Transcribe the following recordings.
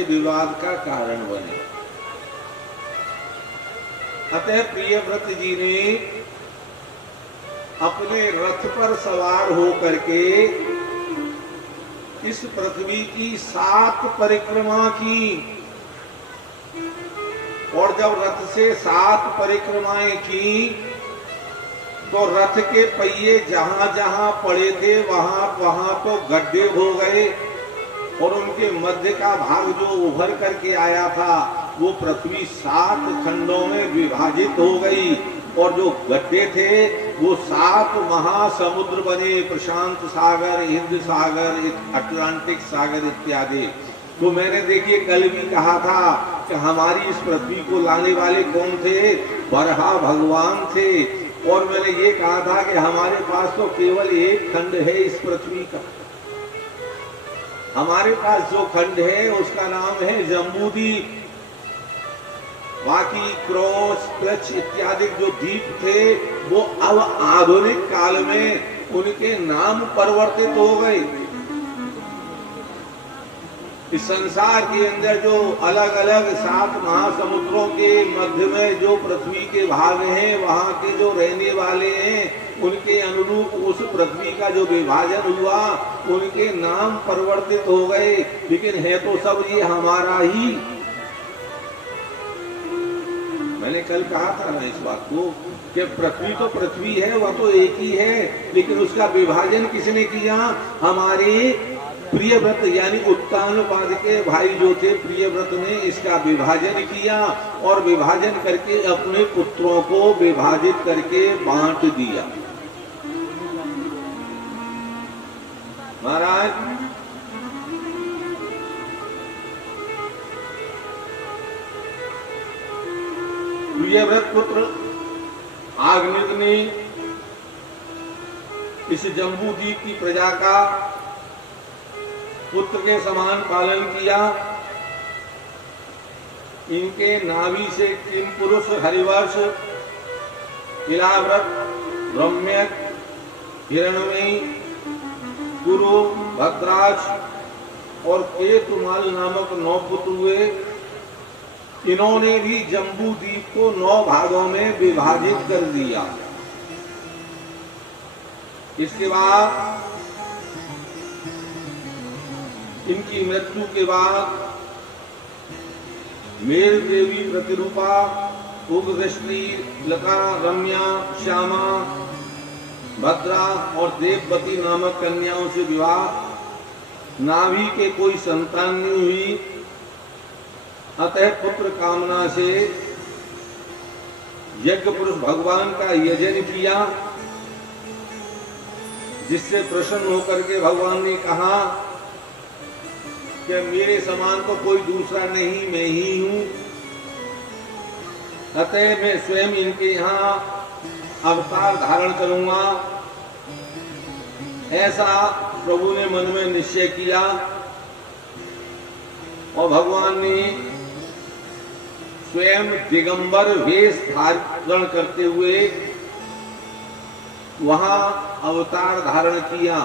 से विवाद का कारण बने। अतः प्रियव्रत जी ने अपने रथ पर सवार होकर के इस पृथ्वी की 7 परिक्रमा की, और जब रथ से 7 परिक्रमाएं की तो रथ के पहिए जहां जहां पड़े थे वहां वहां तो गड्ढे हो गए, और उनके मध्य का भाग जो उभर करके आया था वो पृथ्वी 7 खंडों में विभाजित हो गई, और जो गड्ढे थे वो 7 महासमुद्र बने, प्रशांत सागर, हिंद सागर, अटलांटिक सागर इत्यादि। तो मैंने देखिए कल भी कहा था कि हमारी इस पृथ्वी को लाने वाले कौन थे? बरहा भगवान थे। और मैंने ये कहा था कि हमारे पास तो केवल एक खंड है इस पृथ्वी का। हमारे पास जो खंड है उसका नाम है जम्बूद्वीप। बाकी क्रॉस, कच्छ इत्यादि जो द्वीप थे वो अब आधुनिक काल में उनके नाम परिवर्तित हो गए। इस संसार के अंदर जो अलग अलग 7 महासमुद्रों के मध्य में जो पृथ्वी के भाग हैं, वहां के जो रहने वाले हैं उनके अनुरूप उस पृथ्वी का जो विभाजन हुआ उनके नाम परिवर्तित हो गए, लेकिन है तो सब ये हमारा ही। मैंने कल कहा था ना इस बात को कि पृथ्वी तो पृथ्वी है, वह तो एक ही है, लेकिन उसका विभाजन किसने किया? हमारे प्रियव्रत यानी उत्तानपाद के भाई जो थे प्रियव्रत ने इसका विभाजन किया, और विभाजन करके अपने पुत्रों को विभाजित करके बांट दिया। महाराज प्रियव्रत पुत्र आग्निक ने इस जम्बूद्वीप की प्रजा का पुत्र के समान पालन किया। इनके नाभि से 3 पुरुष हरिवर्ष, इलाव्रत, ब्रह्म्यक, हिरण्मयी, कुरु, भद्राज और केतुमाल नामक 9 पुत्र हुए। इन्होंने भी जम्बूद्वीप को 9 भागों में विभाजित कर दिया। इसके बाद इनकी मृत्यु के बाद मेर देवी प्रतिरूपा, उग्रदृष्टि, लता, रम्या, श्यामा, भद्रा और देववती नामक कन्याओं से विवाह। नाभि के कोई संतान नहीं हुई, अतः पुत्र कामना से यज्ञ पुरुष भगवान का यजन किया, जिससे प्रसन्न होकर के भगवान ने कहा कि मेरे समान तो कोई दूसरा नहीं, मैं ही हूं, अतः मैं स्वयं इनके यहाँ अवतार धारण करूंगा। ऐसा प्रभु ने मन में निश्चय किया, और भगवान ने स्वयं दिगंबर वेश धारण करते हुए वहां अवतार धारण किया।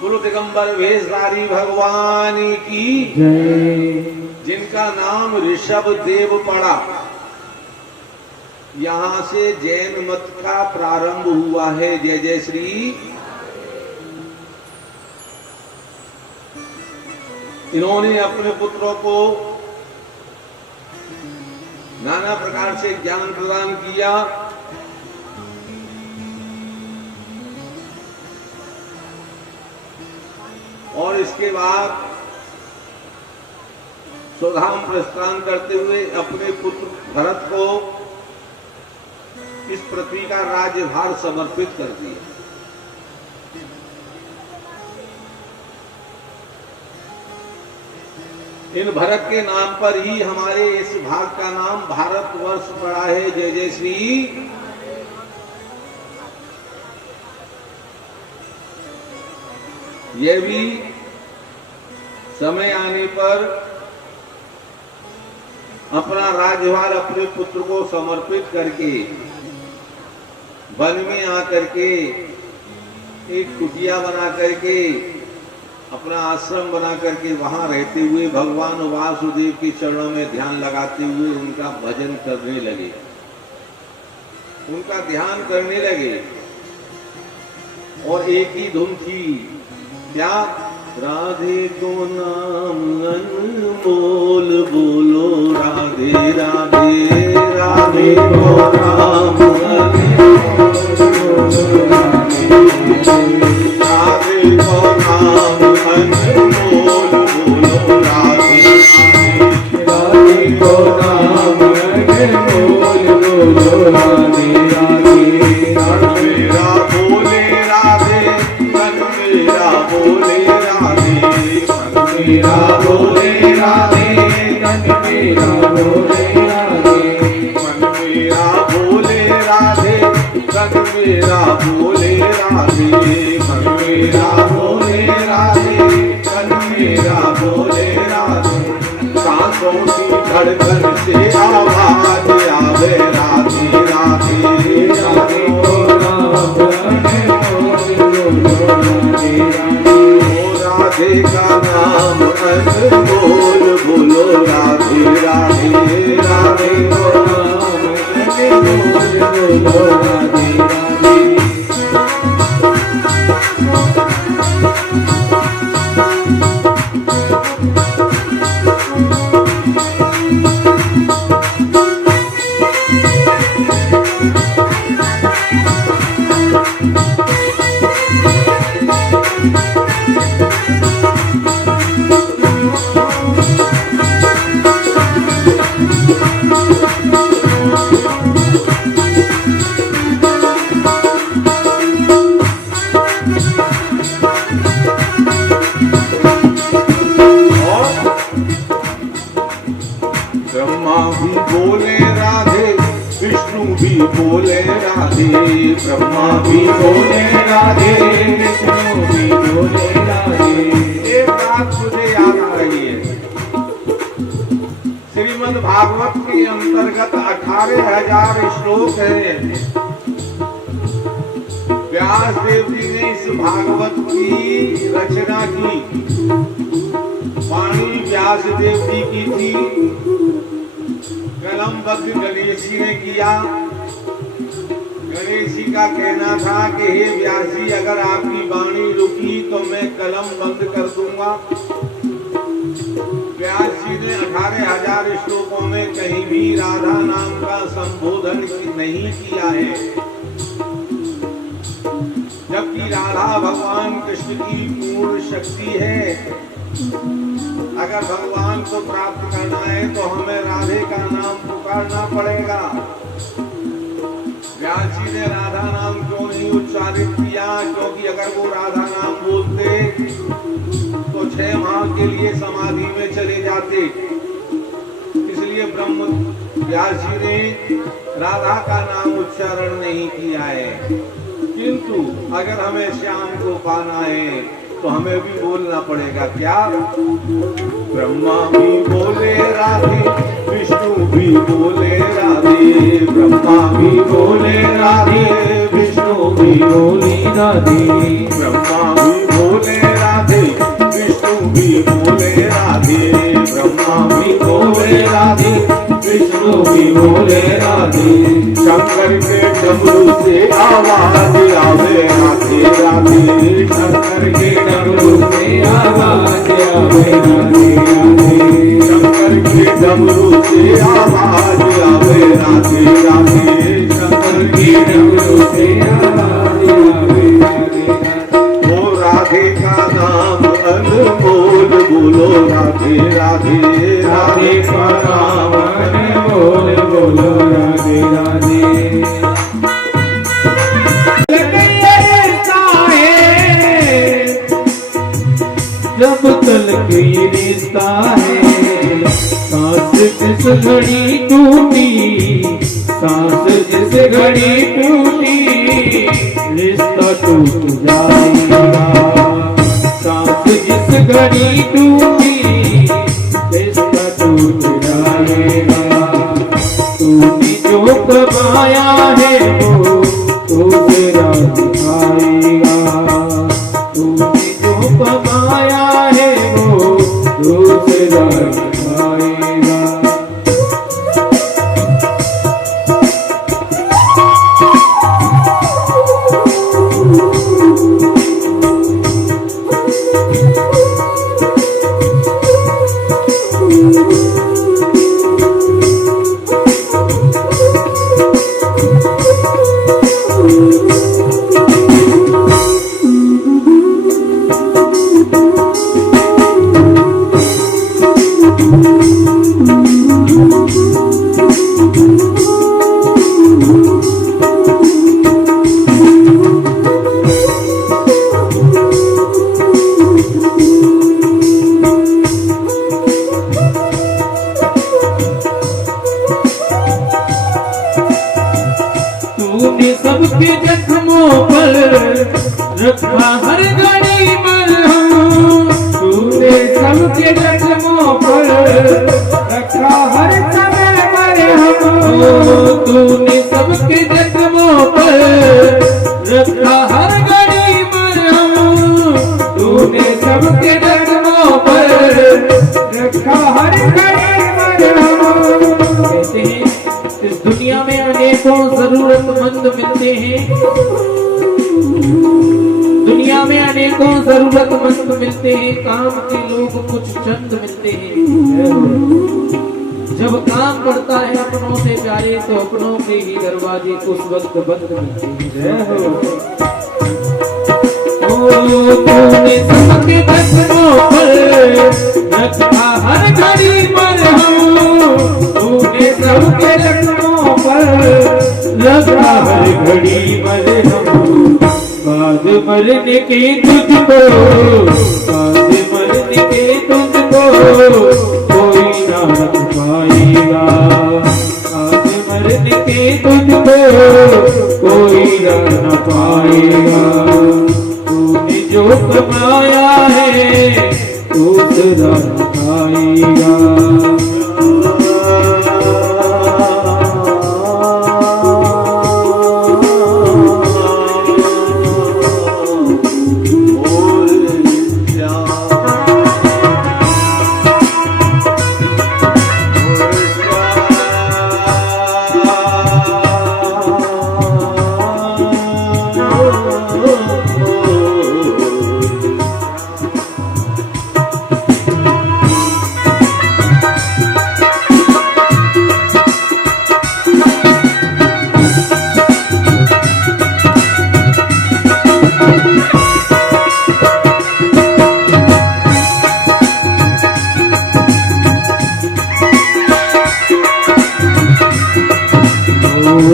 कुल दिगंबर वेशधारी भगवान की जय। जिनका नाम ऋषभ देव पड़ा, यहां से जैन मत का प्रारंभ हुआ है। जय जय श्री। इन्होंने अपने पुत्रों को नाना प्रकार से ज्ञान प्रदान किया। और इसके बाद स्वधाम प्रस्थान करते हुए अपने पुत्र भरत को इस पृथ्वी का राज्यभार समर्पित कर दिया। इन भरत के नाम पर ही हमारे इस भाग का नाम भारतवर्ष पड़ा है। जय जय श्री। यह भी समय आने पर अपना राज्यभार अपने पुत्र को समर्पित करके वन में आकर के एक कुटिया बना करके अपना आश्रम बना करके वहां रहते हुए भगवान वासुदेव के चरणों में ध्यान लगाते हुए उनका भजन करने लगे, उनका ध्यान करने लगे। और एक ही धुन थी, क्या? राधे को नाम अनमोल बोलो राधे राधे, राधे को नाम अनमोल बोलो राधे को नाम अनमोल बोलो राधे राधे, राधे को नाम अनमोल बोलो राधे राधे। मेरा बोले राधे, मन मेरा बोले राधे, मन मेरा बोले राधे, मन मेरा बोले राधे, मन मेरा बोले राधे, मन मेरा बोले राधे, मन मेरा बोले राधे, मन मेरा बोले राधे। सांसों की धड़कन से आवाज आवे राधे राधे, राधे को नाम राधे का नाम अनमोल बोलो राधे राधे, राधे को नाम अनमोल बोलो राधे राधे। बोले राधे, ब्रह्मा भी बोले राधे, विष्णु भी बोले राधे। एक बात मुझे याद आ रही है, श्रीमद् भागवत के अंतर्गत 18,000 श्लोक हैं। व्यास देव जी ने इस भागवत की रचना की, वाणी व्यास देव जी की थी, कलमबद्ध गणेश जी ने किया। गणेश जी का कहना था कि हे व्यास जी, अगर आपकी वाणी रुकी तो मैं कलम बंद कर दूंगा। व्यास जी ने 18,000 श्लोकों में कहीं भी राधा नाम का संबोधन नहीं किया है, जबकि राधा भगवान कृष्ण की पूर्ण शक्ति है। अगर भगवान को प्राप्त करना है तो हमें राधे का नाम पुकारना पड़ेगा। व्यास जी ने राधा नाम क्यों नहीं उच्चारित किया? क्योंकि अगर वो राधा नाम बोलते तो 6 माह के लिए समाधि में चले जाते। इसलिए ब्रह्म व्यास जी ने राधा का नाम उच्चारण नहीं किया है। किंतु अगर हमें श्याम को पाना है तो हमें भी बोलना पड़ेगा। क्या? ब्रह्मा भी बोले राधे, विष्णु भी बोले राधे, ब्रह्मा भी बोले राधे, विष्णु भी बोले राधे, ब्रह्मा भी बोले राधे, विष्णु भी बोले राधे, ब्रह्मा भी बोले राधे, विष्णु भी बोले राधे। शंकर के डमरू से आवाज आवे राधे राधे, शंकर के डमरू से आवाज आवे राधे राधे, शंकर के डमरू से आवाज आवे राधे राधे, शंकर के डमरू से आवाज आवे राधे राधे। ओ राधे का नाम अनमोल बोलो राधे राधे, राधे का नाम अनमोल बोलो राधे राधे। जब तलक ये रिश्ता है, सांस जिस घड़ी टूटी, सांस जिस घड़ी टूटी, रिश्ता टूट जाएगा। सांस जिस घड़ी टूटी, रिश्ता टूट जाएगा। तूने जो कमाया है वो तो तेरा दिखाएगा, तूने जो कमाया तूने सबके जख्मों पर रखा हर घड़ी मरहम, तूने सबके जख्मों पर रखा हर समय मरहम, तूने सबके जख्मों पर रखा हर घड़ी मरहम, तूने सबके जख्मों पर रखा हर घड़ी मरहम। कहते हैं इस दुनिया में अनेकों जरूरतमंद मिलते हैं, दुनिया में अनेकों जरूरतमंद मिलते हैं, काम के लोग कुछ चंद मिलते हैं। जब काम पड़ता है अपनों से प्यारे तो अपनों के ही दरवाजे उस वक्त बंद मिलते हैं। तूने सबके जख्मों पर रखा हर घड़ी मरहम, तूने सबके जख्मों पर रखा हर घड़ी मरहम। बाद मरने के तुझको, बाद मरने के तुझको कोई ना रख पाएगा, बाद मरने के तुझको कोई ना पाएगा। तूने जो कमाया है दूसरा खाएगा।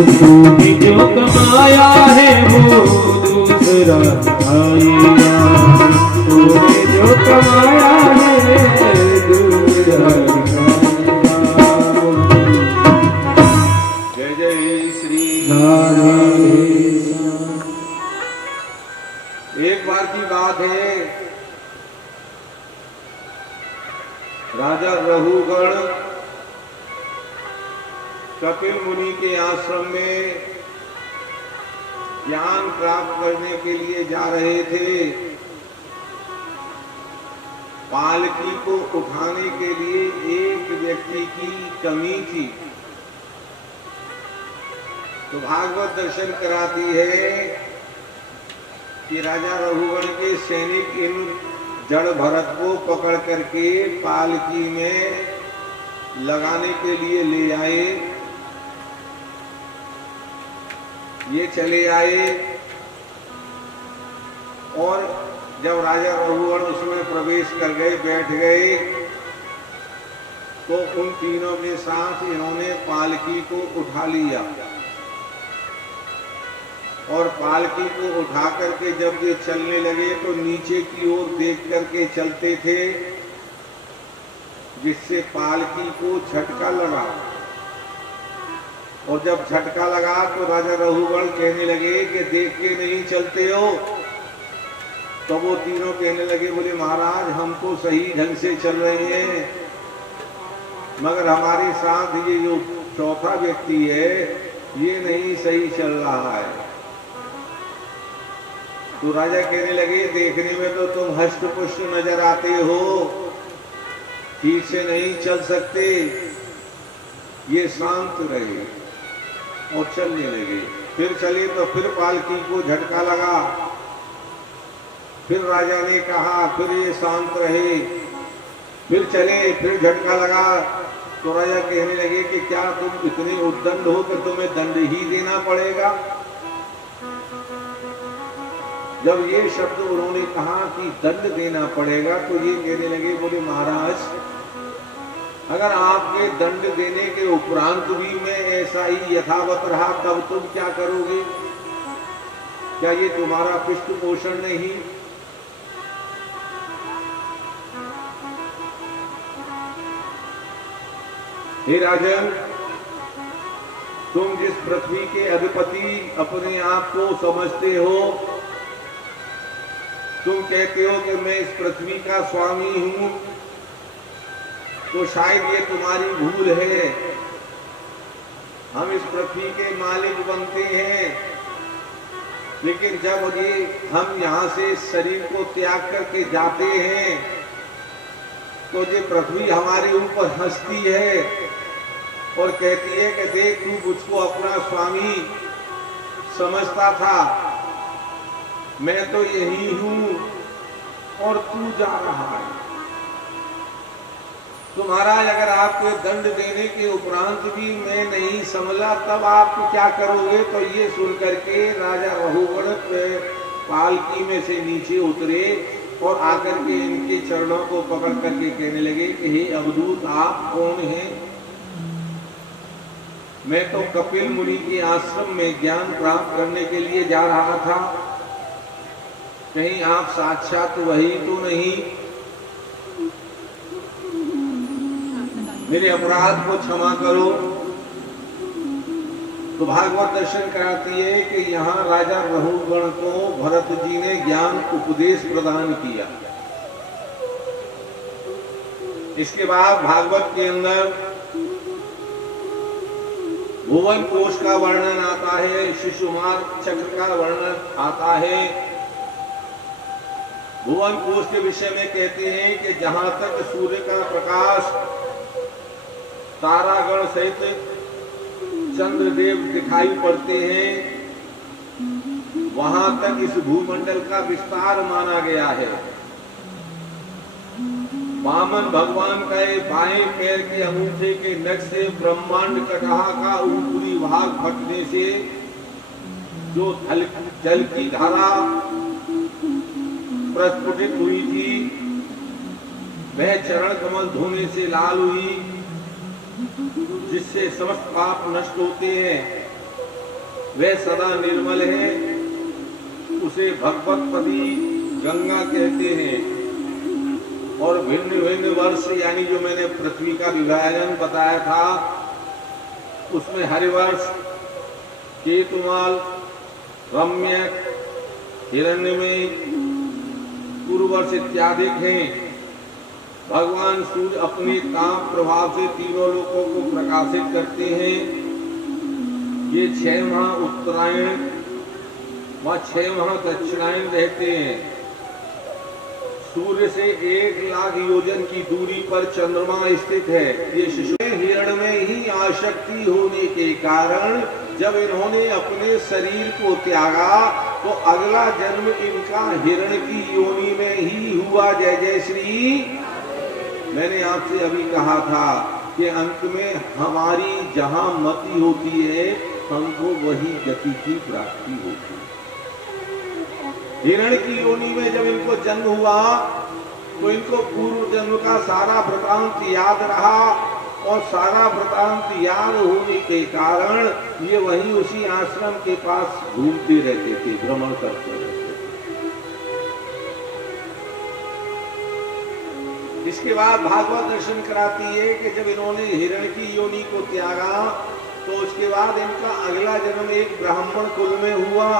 तूने जो कमाया है वो दूसरा खाएगा, तूने जो कमाया है दूसरा खाएगा। जय जय श्री राधे। एक बार की बात है, राजा रघुगण कपिल मुनि के आश्रम में ज्ञान प्राप्त करने के लिए जा रहे थे। पालकी को उठाने के लिए एक व्यक्ति की कमी थी। तो भागवत दर्शन कराती है कि राजा रघुगण के सैनिक इन जड़ भरत को पकड़ करके पालकी में लगाने के लिए ले आए। ये चले आए और जब राजा रघुगण उसमें प्रवेश कर गए, बैठ गए, तो उन तीनों के साथ इन्होंने पालकी को उठा लिया और पालकी को उठा करके जब ये चलने लगे तो नीचे की ओर देख करके चलते थे, जिससे पालकी को झटका लगा। और जब झटका लगा तो राजा रघुगण कहने लगे कि देख के नहीं चलते हो। तो वो तीनों कहने लगे, बोले महाराज हम तो सही ढंग से चल रहे हैं, मगर हमारे साथ ये जो चौथा व्यक्ति है ये नहीं सही चल रहा है। तो राजा कहने लगे, देखने में तो तुम हष्ट पुष्ट नजर आते हो, ठीक से नहीं चल सकते, ये शांत रहे। और चलने लगे। फिर चले तो फिर पालकी को झटका लगा। फिर राजा ने कहा, फिर ये शांत रहे। फिर चले, फिर झटका लगा तो राजा कहने लगे कि क्या तुम इतने उद्दंड हो कि तुम्हें दंड ही देना पड़ेगा। जब ये शब्द उन्होंने कहा कि दंड देना पड़ेगा तो ये कहने लगे, बोले महाराज अगर आपके दंड देने के उपरांत भी मैं ऐसा ही यथावत रहा तब तुम क्या करोगे? क्या ये तुम्हारा पृष्ठ पोषण नहीं? हे राजन, तुम जिस पृथ्वी के अधिपति अपने आप को समझते हो, तुम कहते हो कि मैं इस पृथ्वी का स्वामी हूं, तो शायद ये तुम्हारी भूल है। हम इस पृथ्वी के मालिक बनते हैं, लेकिन जब हम यहाँ से शरीर को त्याग करके जाते हैं तो ये पृथ्वी हमारे ऊपर हंसती है और कहती है कि देख तू मुझको अपना स्वामी समझता था, मैं तो यही हूं और तू जा रहा है। तो महाराज अगर आपके दंड देने के उपरांत भी मैं नहीं संभला तब आप क्या करोगे? तो ये सुन करके राजा रघुगण पालकी में से नीचे उतरे और आकर के इनके चरणों को पकड़ करके कहने लगे कि हे अवधूत, आप कौन हैं? मैं तो कपिल मुनि के आश्रम में ज्ञान प्राप्त करने के लिए जा रहा था, कहीं आप साक्षात वही तो नहीं? मेरे अपराध को क्षमा करो। तो भागवत दर्शन कराती है कि यहाँ राजा रघुगण को भरत जी ने ज्ञान उपदेश प्रदान किया। इसके बाद भागवत के अंदर भुवन कोश का वर्णन आता है, शिशुमार चक्र का वर्णन आता है। भुवन कोश के विषय में कहते हैं कि जहां तक सूर्य का प्रकाश तारागण सहित चंद्रदेव दिखाई पड़ते हैं, वहां तक इस भूमंडल का विस्तार माना गया है। वामन भगवान का बाएं पैर के अंगूठे के नख से ब्रह्मांड कटहा का ऊपरी भाग फटने से जो जल की धारा प्रस्फुटित हुई थी, वह चरण कमल धोने से लाल हुई, जिससे समस्त पाप नष्ट होते हैं। वह सदा निर्मल है, उसे भगवतपदी गंगा कहते हैं। और भिन्न भिन्न वर्ष यानी जो मैंने पृथ्वी का विभाजन बताया था, उसमें हरिवर्ष, केतुमाल, रम्यक, हिरण्यमय, पूर्ववर्ष इत्यादि हैं। भगवान सूर्य अपने ताप प्रभाव से तीनों लोकों को प्रकाशित करते हैं। ये 6 माह उत्तरायण व 6 माह दक्षिणायन रहते हैं। सूर्य से 1 लाख योजन की दूरी पर चंद्रमा स्थित है। ये शिशु हिरण में ही आसक्ति होने के कारण जब इन्होंने अपने शरीर को त्यागा तो अगला जन्म इनका हिरण की योनि में ही हुआ। जय जय श्री। मैंने आपसे अभी कहा था कि अंत में हमारी जहां मति होती है, हमको वही गति की प्राप्ति होती है। हिरण की योनि में जब इनको जन्म हुआ तो इनको पूर्व जन्म का सारा वृतांत याद रहा और सारा वृतांत याद होने के कारण ये वहीं उसी आश्रम के पास घूमते रहते थे, भ्रमण करते रहते थे। इसके बाद भागवत दर्शन कराती है कि जब इन्होंने हिरण की योनि को त्यागा तो उसके बाद इनका अगला जन्म एक ब्राह्मण कुल में हुआ।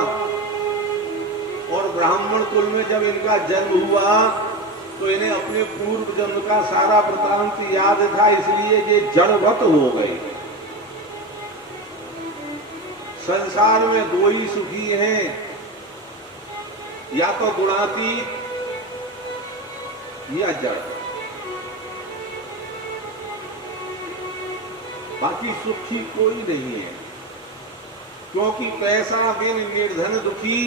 और ब्राह्मण कुल में जब इनका जन्म हुआ तो इन्हें अपने पूर्व जन्म का सारा वृतांत याद था, इसलिए ये जड़वत हो गए। संसार में 2 ही सुखी हैं, या तो गुणातीत या जड़। बाकी सुखी कोई नहीं है, क्योंकि पैसा बिन निर्धन दुखी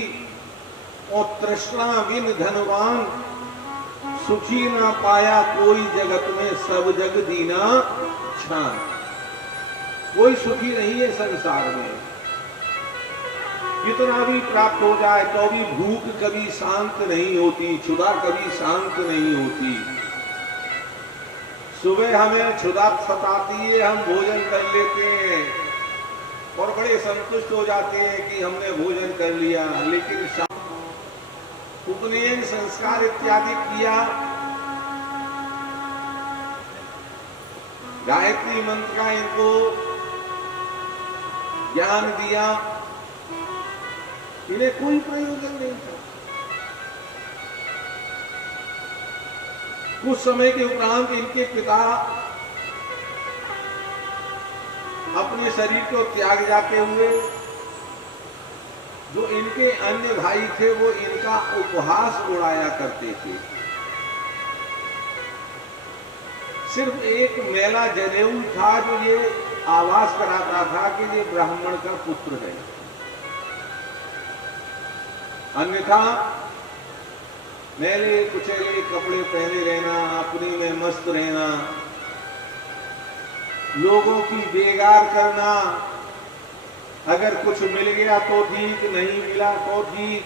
और तृष्णा बिन धनवान, सुखी ना पाया कोई जगत में, सब जग दीना छान। कोई सुखी नहीं है संसार में। कितना भी प्राप्त हो जाए तो भी भूख कभी शांत नहीं होती, क्षुधा कभी शांत नहीं होती। सुबह हमें क्षुधा सताती है, हम भोजन कर लेते हैं और बड़े संतुष्ट हो जाते हैं कि हमने भोजन कर लिया, लेकिन उपनयन संस्कार इत्यादि किया, गायत्री मंत्र का इनको ज्ञान दिया, इन्हें कोई प्रयोजन नहीं था। कुछ समय के उपरांत इनके पिता अपने शरीर को त्याग जाते हुए जो इनके अन्य भाई थे वो इनका उपहास उड़ाया करते थे। सिर्फ एक मेला जनेऊ था जो ये आवाज कराता था कि ये ब्राह्मण का पुत्र है, अन्यथा मैले कुचैले कपड़े पहने रहना, अपने में मस्त रहना, लोगों की बेगार करना, अगर कुछ मिल गया तो ठीक, नहीं मिला तो ठीक।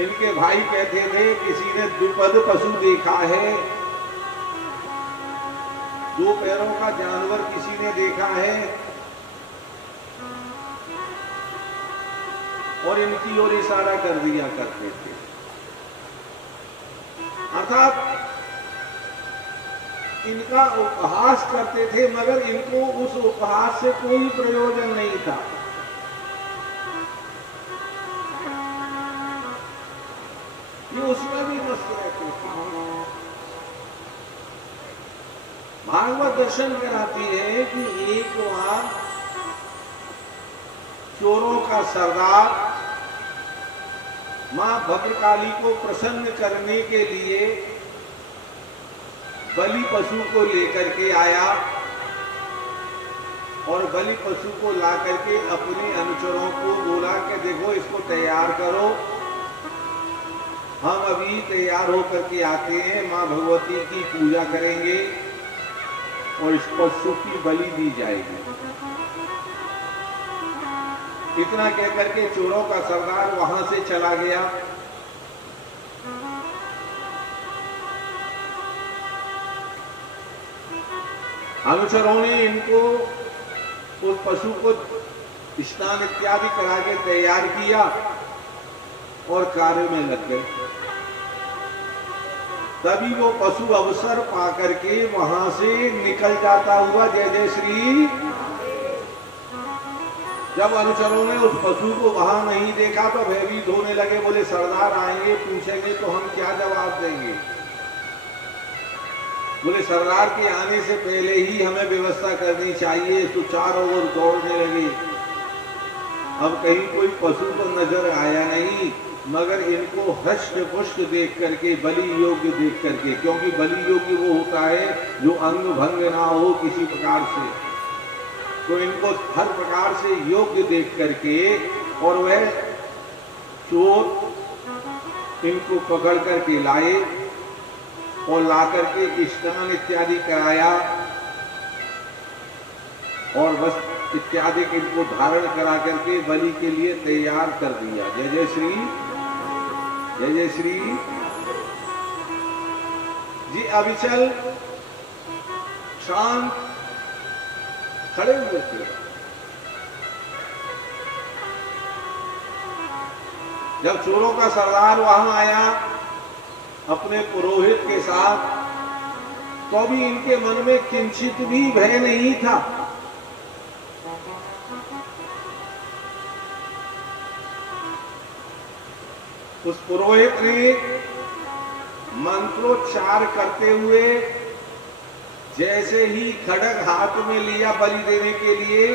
इनके भाई कहते थे किसी ने द्विपद पशु देखा है, दो पैरों का जानवर किसी ने देखा है, और इनकी ओर इशारा कर दिया करते थे। अर्थात इनका उपहास करते थे, मगर इनको उस उपहास से कोई प्रयोजन नहीं था। ये उसमें भी मस्त रहते थे। भागवत दर्शन कराती है कि एक बार चोरों का सरदार मां भद्रकाली को प्रसन्न करने के लिए बलि पशु को लेकर के आया और बलि पशु को ला करके अपने अनुचरों को बोला कि देखो इसको तैयार करो, हम अभी तैयार होकर के आते हैं, मां भगवती की पूजा करेंगे और इस पशु की बलि दी जाएगी। इतना कहकर के चोरों का सरदार वहां से चला गया। अनुचरों ने इनको उस पशु को स्नान इत्यादि करा के तैयार किया और कार्य में लग गए। तभी वो पशु अवसर पाकर के वहां से निकल जाता हुआ जय जय श्री। जब अनुचरों ने उस पशु को वहां नहीं देखा तो भयभीत होने लगे, बोले सरदार आएंगे पूछेंगे तो हम क्या जवाब देंगे। बोले सरदार के आने से पहले ही हमें व्यवस्था करनी चाहिए। तो चारों ओर दौड़ने लगे। अब कहीं कोई पशु तो नजर आया नहीं, मगर इनको हृष्ट पुष्ट देख करके, बलि योग्य देख करके, क्योंकि बलि योग्य वो होता है जो अंग भंग ना हो किसी प्रकार से, तो इनको हर प्रकार से योग्य देख करके और वह चोर इनको पकड़ करके लाए और ला करके स्नान इत्यादि कराया और बस इत्यादि इनको धारण करा करके बलि के लिए तैयार कर दिया। जय जय श्री, जय जय श्री जी। अविचल शांत खड़े हुए थे। जब चोरों का सरदार वहां आया अपने पुरोहित के साथ, तो भी इनके मन में किंचित भी भय नहीं था। उस पुरोहित ने मंत्रोच्चार करते हुए जैसे ही खड्ग हाथ में लिया बलि देने के लिए,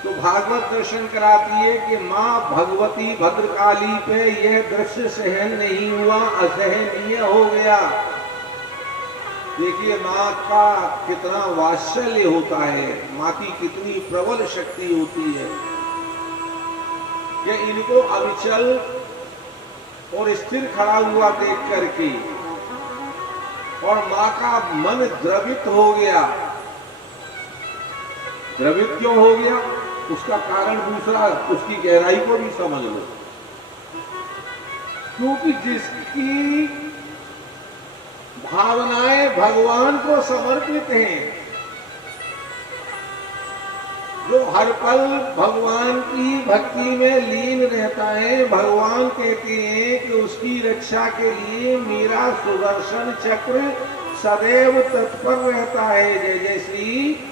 तो भागवत दर्शन कराती है कि मां भगवती भद्रकाली पे यह दृश्य सहन नहीं हुआ, असहनीय हो गया। देखिए मां का कितना वात्सल्य होता है, मां की कितनी प्रबल शक्ति होती है कि इनको अविचल और स्थिर खड़ा हुआ देख करके और मां का मन द्रवित हो गया। द्रवित क्यों हो गया? उसका कारण दूसरा, उसकी गहराई को भी समझ लो। क्योंकि जिसकी भावनाएं भगवान को समर्पित हैं, जो हर पल भगवान की भक्ति में लीन रहता है, भगवान कहते हैं कि उसकी रक्षा के लिए मेरा सुदर्शन चक्र सदैव तत्पर रहता है। जय जय श्री।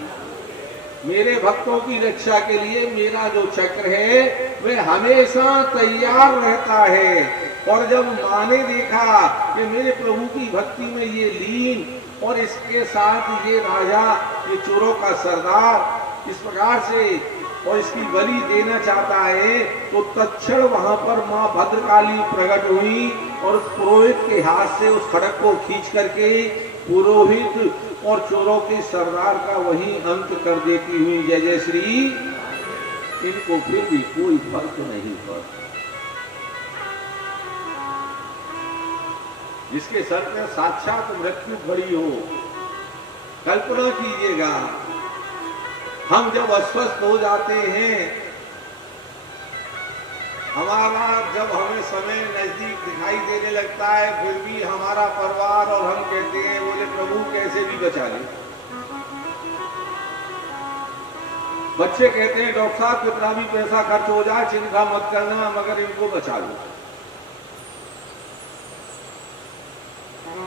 मेरे भक्तों की रक्षा के लिए मेरा जो चक्र है वह हमेशा तैयार रहता है। और जब मां ने देखा कि मेरे प्रभु की भक्ति में ये लीन और इसके साथ ये राजा, ये चोरों का सरदार इस प्रकार से और इसकी बलि देना चाहता है, तो तत्क्षण वहां पर मां भद्रकाली प्रकट हुई और पुरोहित के हाथ से उस खड़ग को खींच करके पुरोहित और चोरों के सरदार का वही अंत कर देती हुई। जय जय श्री। इनको फिर भी कोई फर्क नहीं पड़ता। जिसके सर में साक्षात मृत्यु खड़ी हो, कल्पना कीजिएगा, हम जब अस्वस्थ हो जाते हैं, हमारा जब हमें समय नजदीक दिखाई देने लगता है, फिर भी हमारा परिवार और हम कहते हैं बोले प्रभु कैसे भी बचा ले। बच्चे कहते हैं डॉक्टर साहब कितना भी पैसा खर्च हो जाए चिंता मत करना, मगर इनको बचा लो।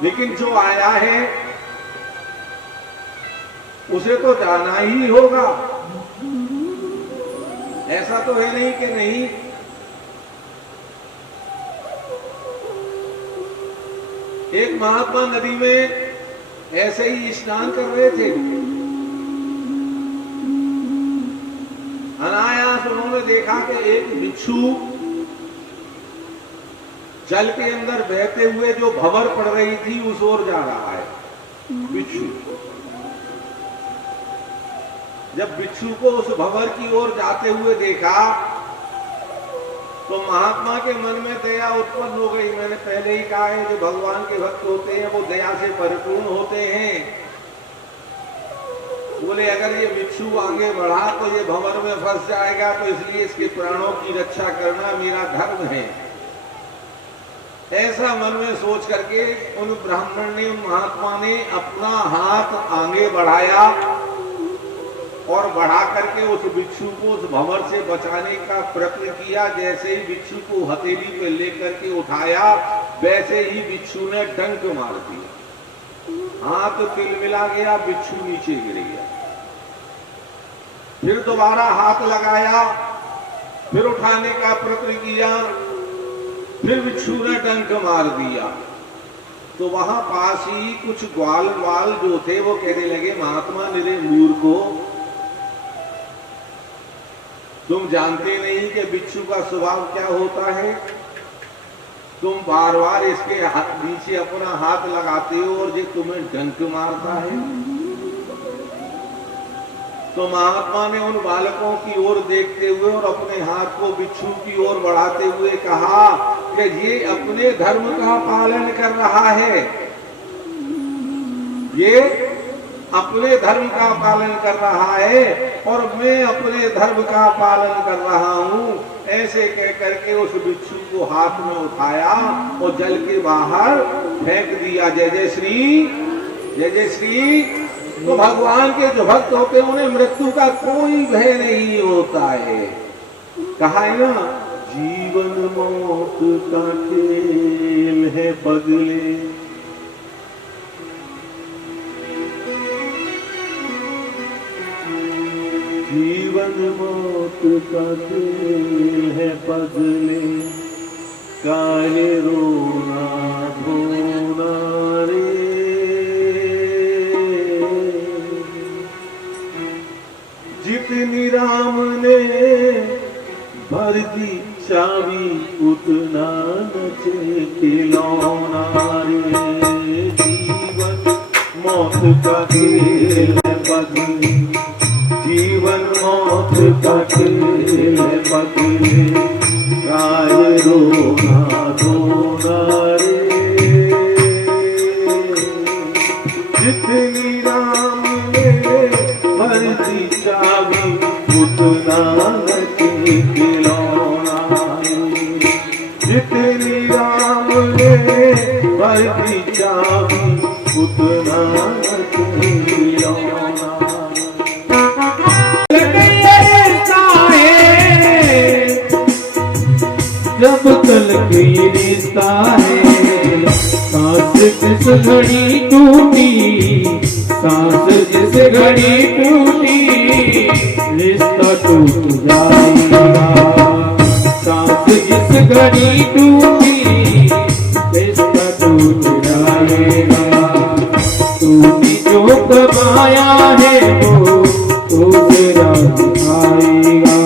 लेकिन जो आया है उसे तो जाना ही होगा। ऐसा तो है नहीं कि नहीं। एक महात्मा नदी में ऐसे ही स्नान कर रहे थे। अनायास उन्होंने देखा कि एक बिच्छू जल के अंदर बहते हुए जो भंवर पड़ रही थी उस ओर जा रहा है। बिच्छू, जब बिच्छू को उस भंवर की ओर जाते हुए देखा तो महात्मा के मन में दया उत्पन्न हो गई। मैंने पहले ही कहा है, जो भगवान के भक्त होते हैं वो दया से परिपूर्ण होते हैं। बोले अगर ये बिच्छू आगे बढ़ा तो ये भंवर में फंस जाएगा, तो इसलिए इसके प्राणों की रक्षा करना मेरा धर्म है। ऐसा मन में सोच करके उन ब्राह्मण ने, महात्मा ने अपना हाथ आगे बढ़ाया और बढ़ा करके उस बिच्छू को उस भंवर से बचाने का प्रयत्न किया। जैसे ही बिच्छू को हथेली पे लेकर के उठाया, वैसे ही बिच्छू ने डंक मार दिया। हाथ तिलमिला गया, बिच्छू नीचे गिर गया। फिर दोबारा हाथ लगाया, फिर उठाने का प्रयत्न किया, फिर बिच्छू ने डंक मार दिया। तो वहां पास ही कुछ ग्वाल वाल जो थे वो कहने लगे, महात्मा निरे मूर्खो, तुम जानते नहीं कि बिच्छू का स्वभाव क्या होता है। तुम बार बार इसके नीचे अपना हाथ लगाते हो और ये तुम्हें डंक मारता है। तो महात्मा ने उन बालकों की ओर देखते हुए और अपने हाथ को बिच्छू की ओर बढ़ाते हुए कहा कि ये अपने धर्म का पालन कर रहा है, ये अपने धर्म का पालन कर रहा है और मैं अपने धर्म का पालन कर रहा हूँ। ऐसे कह करके उस बिच्छू को हाथ में उठाया और जल के बाहर फेंक दिया। जय जय श्री, जय जय श्री। तो भगवान के जो भक्त होते हैं उन्हें मृत्यु का कोई भय नहीं होता है। कहा है ना, जीवन मौत का खेल है पगले, जीवन मौत का खेल है पगले, काहे रोना धोना रे। जितनी राम ने भर दी चाबी उतना नचे खिलौना रे। जीवन मौत का खेल है पगले, जीवन मौत का खेल है पगले, काहे रोना धोना रे जितनी राम ले भरती चाबी उतना नची खिलौना रे जितनी राम ले भरती चाबी उतना नची खिलौना जब कल की रिश्ता है सांस किस घड़ी टूटी सांस जिस घड़ी टूटी रिश्ता टूट जाएगा सांस जिस घड़ी टूटी रिश्ता टूट जाएगा तूने जो कमाया है वो तो तेरा दिखाएगा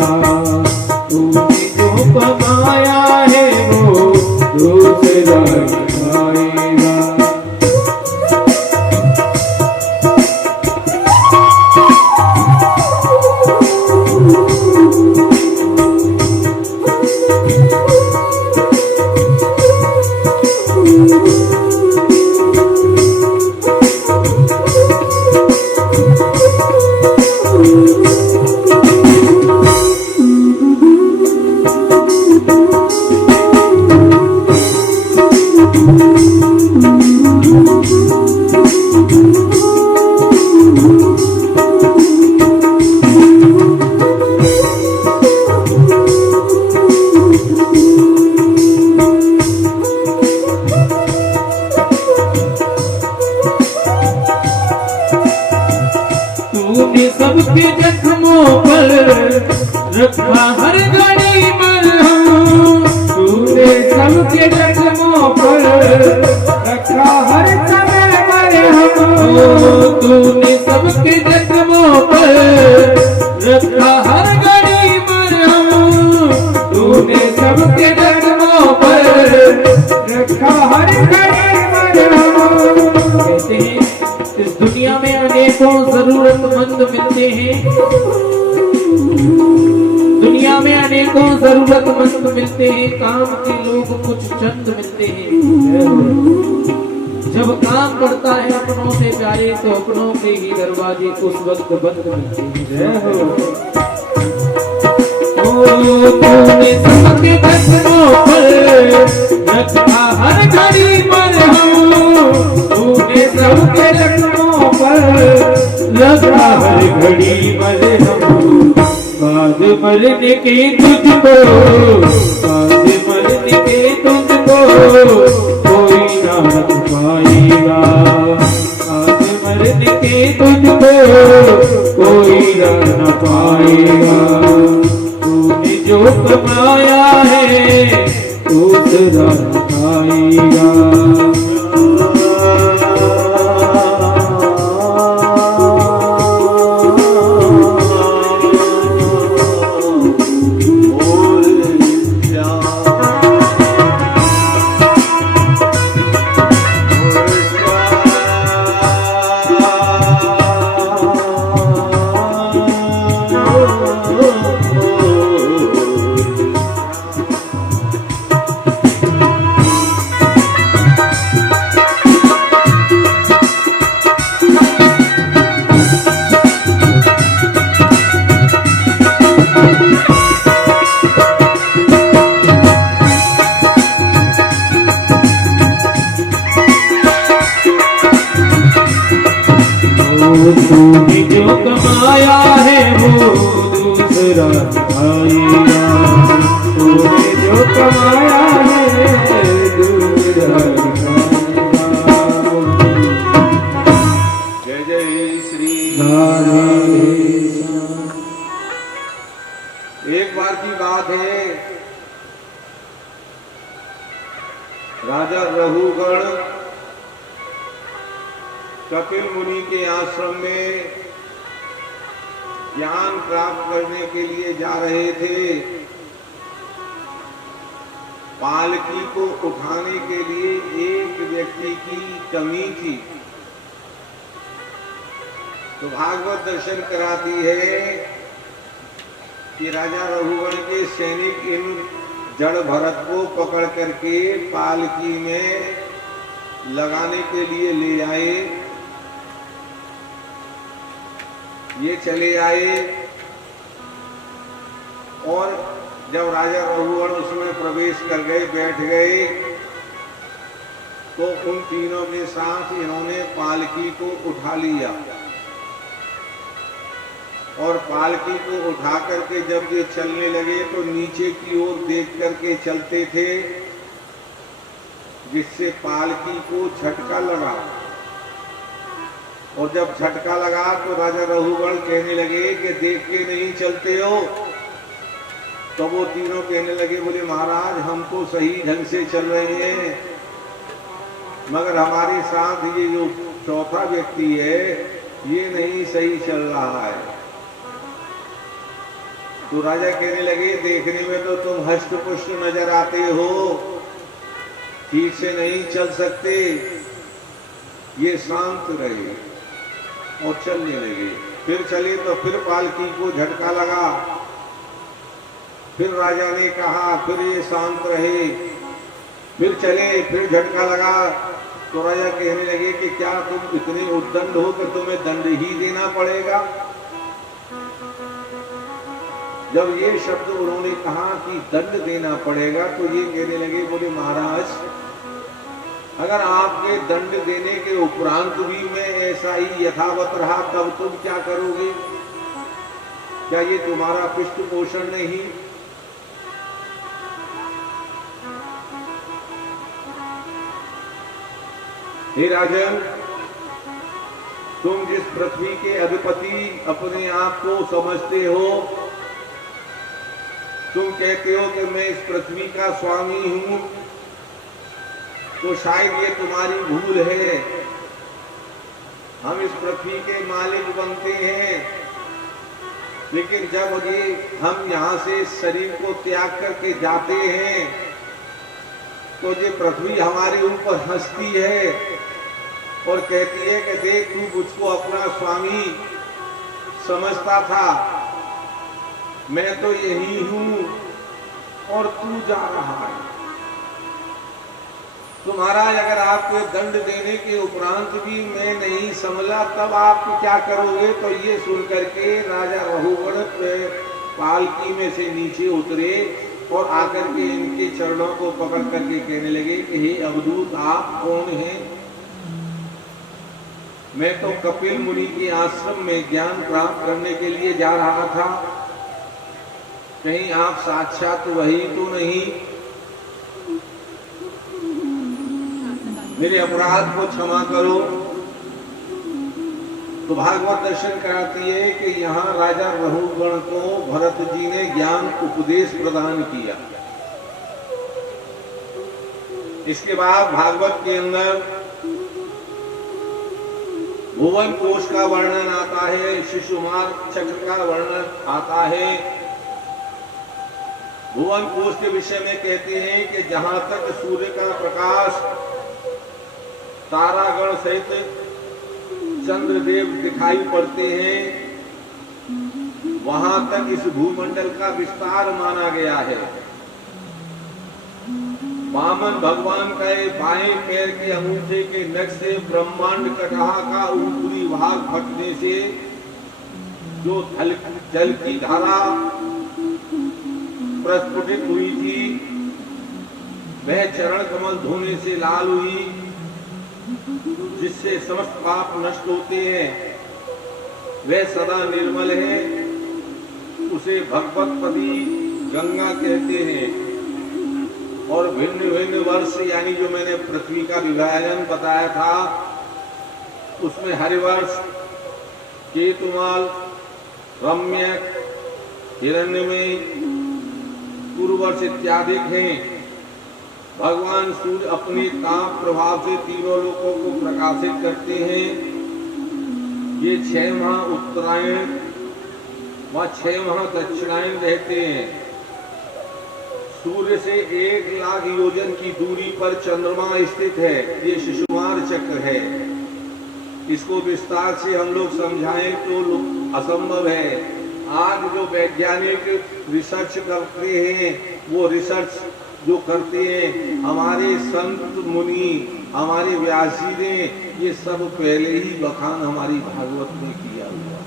तूने जो कमाया है वो दूसरा दिखाएगा तूने सबके जख्मों पर रखा हर घड़ी मरहम तूने सबके जख्मों पर रखा हर समय मरहम तूने सबके जख्मों पर रखा हर घड़ी मरहम तूने सबके जख्मों पर रखा हर घड़ी मरहम कहते हैं इस दुनिया में अनेकों जरूरतमंद मिलते हैं दुनिया में अनेकों जरूरतमंद मिलते हैं काम के लोग कुछ चंद मिलते हैं जब काम पड़ता है अपनों से प्यारे तो अपनों के ही दरवाजे उस वक्त बंद मिलते हैं तूने सबके जख्मों पर रखा हर घड़ी मरहम तूने सबके जख्मों पर रखा हर घड़ी मरहम बाद मरने के तुझको बाद मरने के तुझको कोई ना रख पाएगा बाद मरने के तुझको कोई ना पाएगा तूने जो कमाया है दूसरा खाएगा तूने जो कमाया है वो दूसरा खाएगा तूने जो कमाया है दूसरा खाएगा जय जय श्री एक बार की बात है राजा रघुगण कपिल मुनि के आश्रम में ज्ञान प्राप्त करने के लिए जा रहे थे। पालकी को उठाने के लिए एक व्यक्ति की कमी थी। तो भागवत दर्शन कराती है कि राजा रघुगण के सैनिक इन जड़ भरत को पकड़ करके पालकी में लगाने के लिए ले आए। ये चले आए और जब राजा रघुगण उसमें प्रवेश कर गए, बैठ गए, तो उन तीनों के साथ इन्होंने पालकी को उठा लिया और पालकी को उठा करके जब ये चलने लगे तो नीचे की ओर देख करके चलते थे, जिससे पालकी को झटका लगा। और जब झटका लगा तो राजा रघुगण कहने लगे कि देख के नहीं चलते हो। तो वो तीनों कहने लगे, बोले महाराज हम तो सही ढंग से चल रहे हैं, मगर हमारे साथ ये जो चौथा व्यक्ति है ये नहीं सही चल रहा है। तो राजा कहने लगे, देखने में तो तुम हष्ट पुष्ट नजर आते हो, ठीक से नहीं चल सकते, ये शांत रहे। और चलने लगे। फिर चले तो फिर पालकी को झटका लगा। फिर राजा ने कहा, फिर ये शांत रहे। फिर चले, फिर झटका लगा। तो राजा कहने लगे कि क्या तुम इतने उद्दंड हो कि तुम्हें दंड ही देना पड़ेगा। जब ये शब्द उन्होंने कहा कि दंड देना पड़ेगा, तो ये कहने लगे, बोले महाराज अगर आपके दंड देने के उपरांत भी मैं ऐसा ही यथावत रहा तब तुम क्या करोगे? क्या ये तुम्हारा पृष्ठ पोषण नहीं? हे राजन, तुम जिस पृथ्वी के अधिपति अपने आप को समझते हो, तुम कहते हो कि मैं इस पृथ्वी का स्वामी हूं, तो शायद ये तुम्हारी भूल है। हम इस पृथ्वी के मालिक बनते हैं, लेकिन जब ये हम यहाँ से शरीर को त्याग करके जाते हैं तो ये पृथ्वी हमारे ऊपर हंसती है और कहती है कि देख तू मुझको अपना स्वामी समझता था, मैं तो यही हूं और तू जा रहा है। तो महाराज अगर आपको दंड देने के उपरांत भी मैं नहीं संभला तब आप क्या करोगे? तो ये सुन करके राजा रघुगण पालकी में से नीचे उतरे और आकर के इनके चरणों को पकड़ करके कहने लगे कि हे अवधूत, आप कौन हैं? मैं तो कपिल मुनि के आश्रम में ज्ञान प्राप्त करने के लिए जा रहा था, कहीं आप साक्षात वही तो नहीं? मेरे अपराध को क्षमा करो। तो भागवत दर्शन कराती है कि यहाँ राजा रघुगण को भरत जी ने ज्ञान उपदेश प्रदान किया। इसके बाद भागवत के अंदर भुवन कोश का वर्णन आता है, शिशुमार चक्र का वर्णन आता है। भुवन कोश के विषय में कहते हैं कि जहां तक सूर्य का प्रकाश तारागण सहित चंद्रदेव दिखाई पड़ते हैं, वहां तक इस भूमंडल का विस्तार माना गया है। वामन भगवान का बाएं पैर के अंगूठे के नख से ब्रह्मांड कटहा का ऊपरी भाग फटने से जो जल की धारा प्रस्फुटित हुई थी, वह चरण कमल धोने से लाल हुई, जिससे समस्त पाप नष्ट होते हैं। वह सदा निर्मल है, उसे भगवतपदी गंगा कहते हैं। और भिन्न भिन्न वर्ष यानी जो मैंने पृथ्वी का विभाजन बताया था, उसमें हरिवर्ष, केतुमाल, रम्यक, हिरण्यमय, पूर्ववर्ष इत्यादि हैं। भगवान सूर्य अपने ताप प्रभाव से तीनों लोकों को प्रकाशित करते हैं। ये 6 माह उत्तरायण व 6 माह दक्षिणायन रहते हैं। सूर्य से 1 लाख योजन की दूरी पर चंद्रमा स्थित है। ये शिशुमार चक्र है। इसको विस्तार से हम लोग समझाएं तो असंभव है। आज जो वैज्ञानिक रिसर्च करते हैं वो रिसर्च जो करते हैं हमारे संत मुनि, हमारे व्यासी ने, ये सब पहले ही बखान हमारी भागवत में किया हुआ।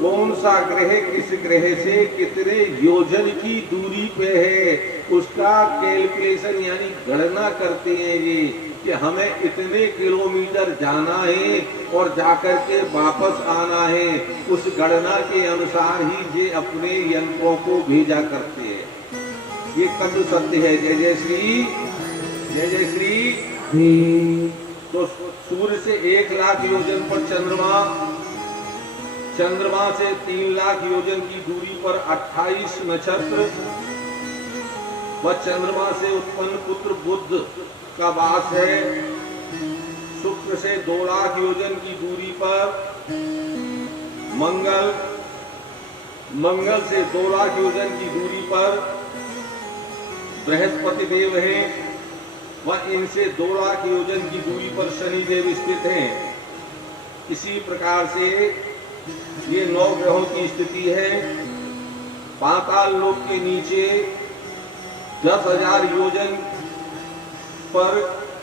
कौन सा ग्रह किस ग्रह से कितने योजन की दूरी पे है, उसका कैलकुलेशन यानी गणना करते हैं ये कि हमें इतने किलोमीटर जाना है और जाकर के वापस आना है। उस गणना के अनुसार ही ये अपने यंत्रों को भेजा करते हैं। ये कटु सत्य है। जय जय श्री, जय जय श्री। तो सूर्य से 1 लाख योजन पर चंद्रमा, चंद्रमा से 3 लाख योजन की दूरी पर 28 नक्षत्र व चंद्रमा से उत्पन्न पुत्र बुध का वास है। शुक्र से 2 लाख योजन की दूरी पर मंगल, मंगल से 2 लाख योजन की दूरी पर बृहस्पति देव हैं व इनसे 2 लाख योजन की दूरी पर शनि देव स्थित हैं। इसी प्रकार से ये 9 ग्रहों की स्थिति है। पाताल लोक के नीचे 10,000 योजन पर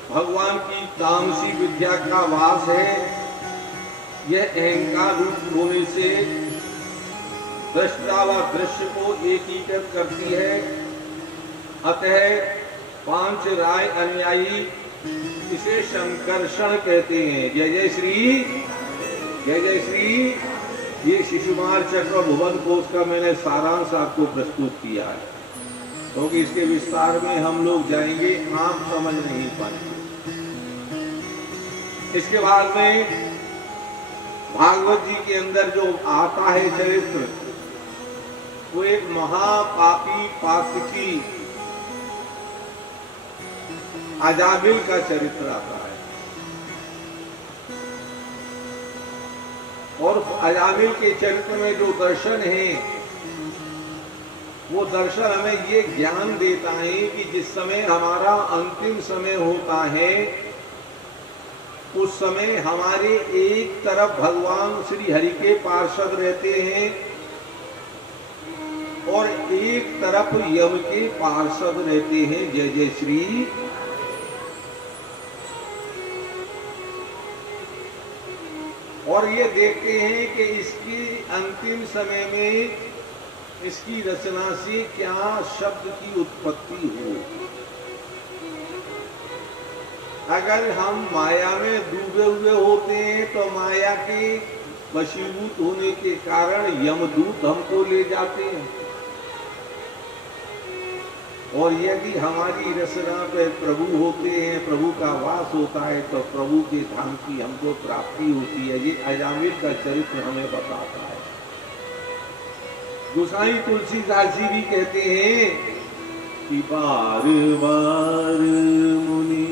भगवान की तामसी विद्या का वास है। यह अहंकार रूप होने से दृष्टा व दृश्य को एकीकृत करती है। अतः 5 राय अनुयायी इसे शंकर्षण कहते हैं। जय जय श्री, जय जय श्री। ये शिशुमार चक्र भुवन कोश का मैंने सारांश आपको प्रस्तुत किया है, क्योंकि इसके विस्तार में हम लोग जाएंगे, आप समझ नहीं पाएंगे। इसके बाद में भागवत जी के अंदर जो आता है चरित्र, वो एक महापापी पातकी अजामिल का चरित्र आता है। और अजामिल के चरित्र में जो दर्शन है, वो दर्शन हमें ये ज्ञान देता है कि जिस समय हमारा अंतिम समय होता है, उस समय हमारे एक तरफ भगवान श्री हरि के पार्षद रहते हैं और एक तरफ यम के पार्षद रहते हैं। जय जय श्री। और ये देखते हैं कि इसकी अंतिम समय में इसकी रचना से क्या शब्द की उत्पत्ति हो। अगर हम माया में डूबे हुए होते हैं तो माया के वशीभूत होने के कारण यमदूत हमको ले जाते हैं, और यदि हमारी रचना पे प्रभु होते हैं, प्रभु का वास होता है, तो प्रभु के धाम की हमको प्राप्ति होती है। ये अजामिल का चरित्र हमें बताता है। गोसाई तुलसीदास जी भी कहते हैं कि बार बार मुनि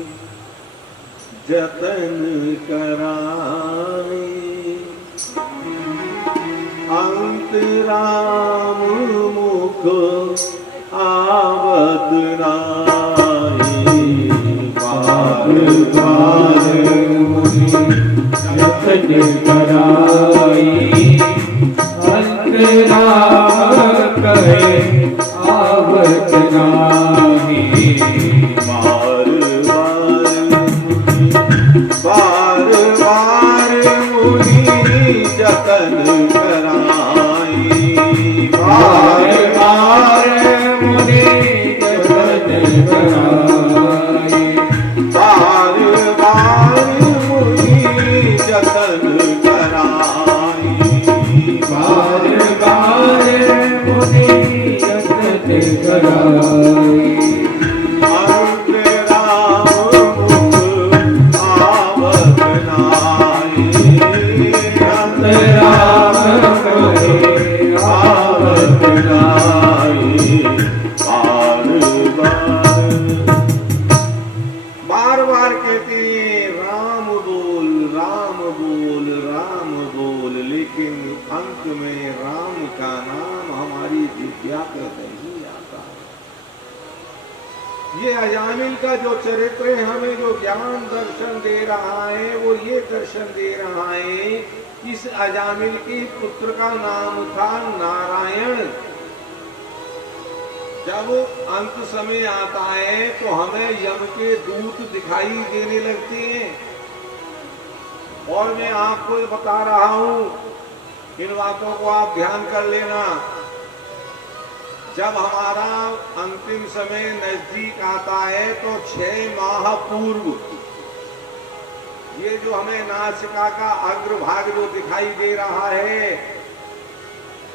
जतन कराए, अंतराम मुख आवत नाई। बार बार मुनि जतन कराई, अंतराम कहे आवत नाई। बार बार मुनि जतन कराई, बार बार मुनि जतन कराई, बार बार मुनि जतन कराई, बार बार मुनि जतन कराई। बार बार कहते हैं राम बोल, राम बोल, राम बोल, लेकिन अंत में राम का नाम हमारी जिह्वा पर नहीं आता। ये अजामिल का जो चरित्र है, हमें जो ज्ञान दर्शन दे रहा है, वो ये दर्शन दे रहा है, इस अजामिल के पुत्र का नाम था नारायण। जब अंत समय आता है तो हमें यम के दूत दिखाई देने लगते हैं। और मैं आपको बता रहा हूं, इन बातों को आप ध्यान कर लेना। जब हमारा अंतिम समय नजदीक आता है तो 6 माह पूर्व ये जो हमें नासिका का अग्रभाग जो दिखाई दे रहा है,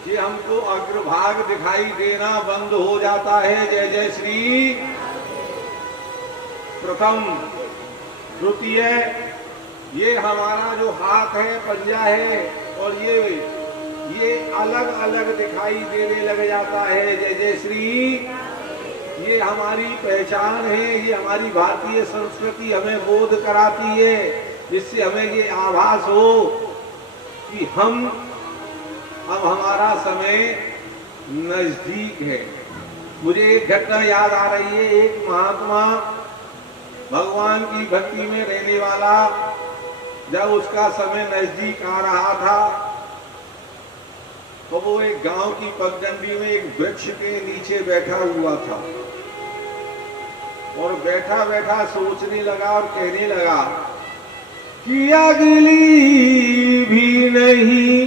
ये हमको अग्रभाग दिखाई देना बंद हो जाता है। जय जय श्री। प्रथम द्वितीय ये हमारा जो हाथ है, पंजा है, और ये अलग अलग दिखाई देने लग जाता है। जय जय श्री। ये हमारी पहचान है, ये हमारी भारतीय संस्कृति हमें बोध कराती है, जिससे हमें ये आभास हो कि हम अब हमारा समय नजदीक है। मुझे एक घटना याद आ रही है। एक महात्मा भगवान की भक्ति में रहने वाला, जब उसका समय नजदीक आ रहा था तो वो एक गांव की पगडंडी में एक वृक्ष के नीचे बैठा हुआ था और बैठा बैठा सोचने लगा और कहने लगा कि अगली भी नहीं,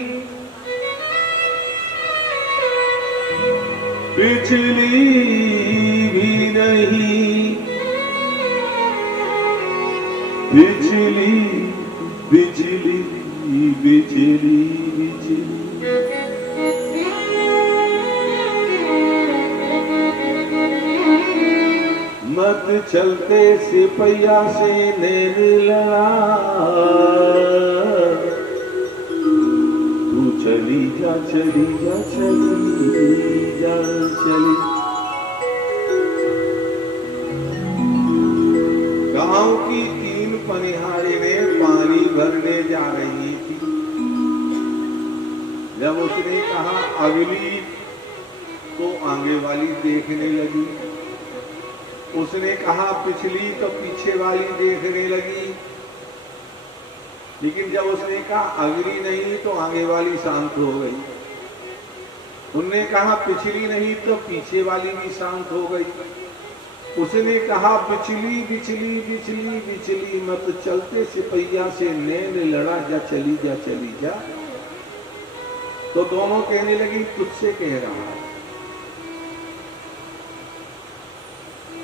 पिछली भी नहीं, बिजली बिजली बिजली बिजली। मत चलते सिपैया से नैन लड़ा, तू चली जा चली जा चली जा चली। गांव की 3 पनिहारिनें पानी भरने जा रही थी। जब उसने कहा अगली, तो आगे वाली देखने लगी। उसने कहा पिछली, तो पीछे वाली देखने लगी। लेकिन जब उसने कहा अगली नहीं, तो आगे वाली शांत हो गई। उनने कहा पिछली नहीं, तो पीछे वाली भी शांत हो गई। उसने कहा पिछली बिछली बिछली बिछली, मत चलते सिपैया से नैन लड़ा, जा चली जा चली जा। तो दोनों कहने लगी तुझसे कह रहा है,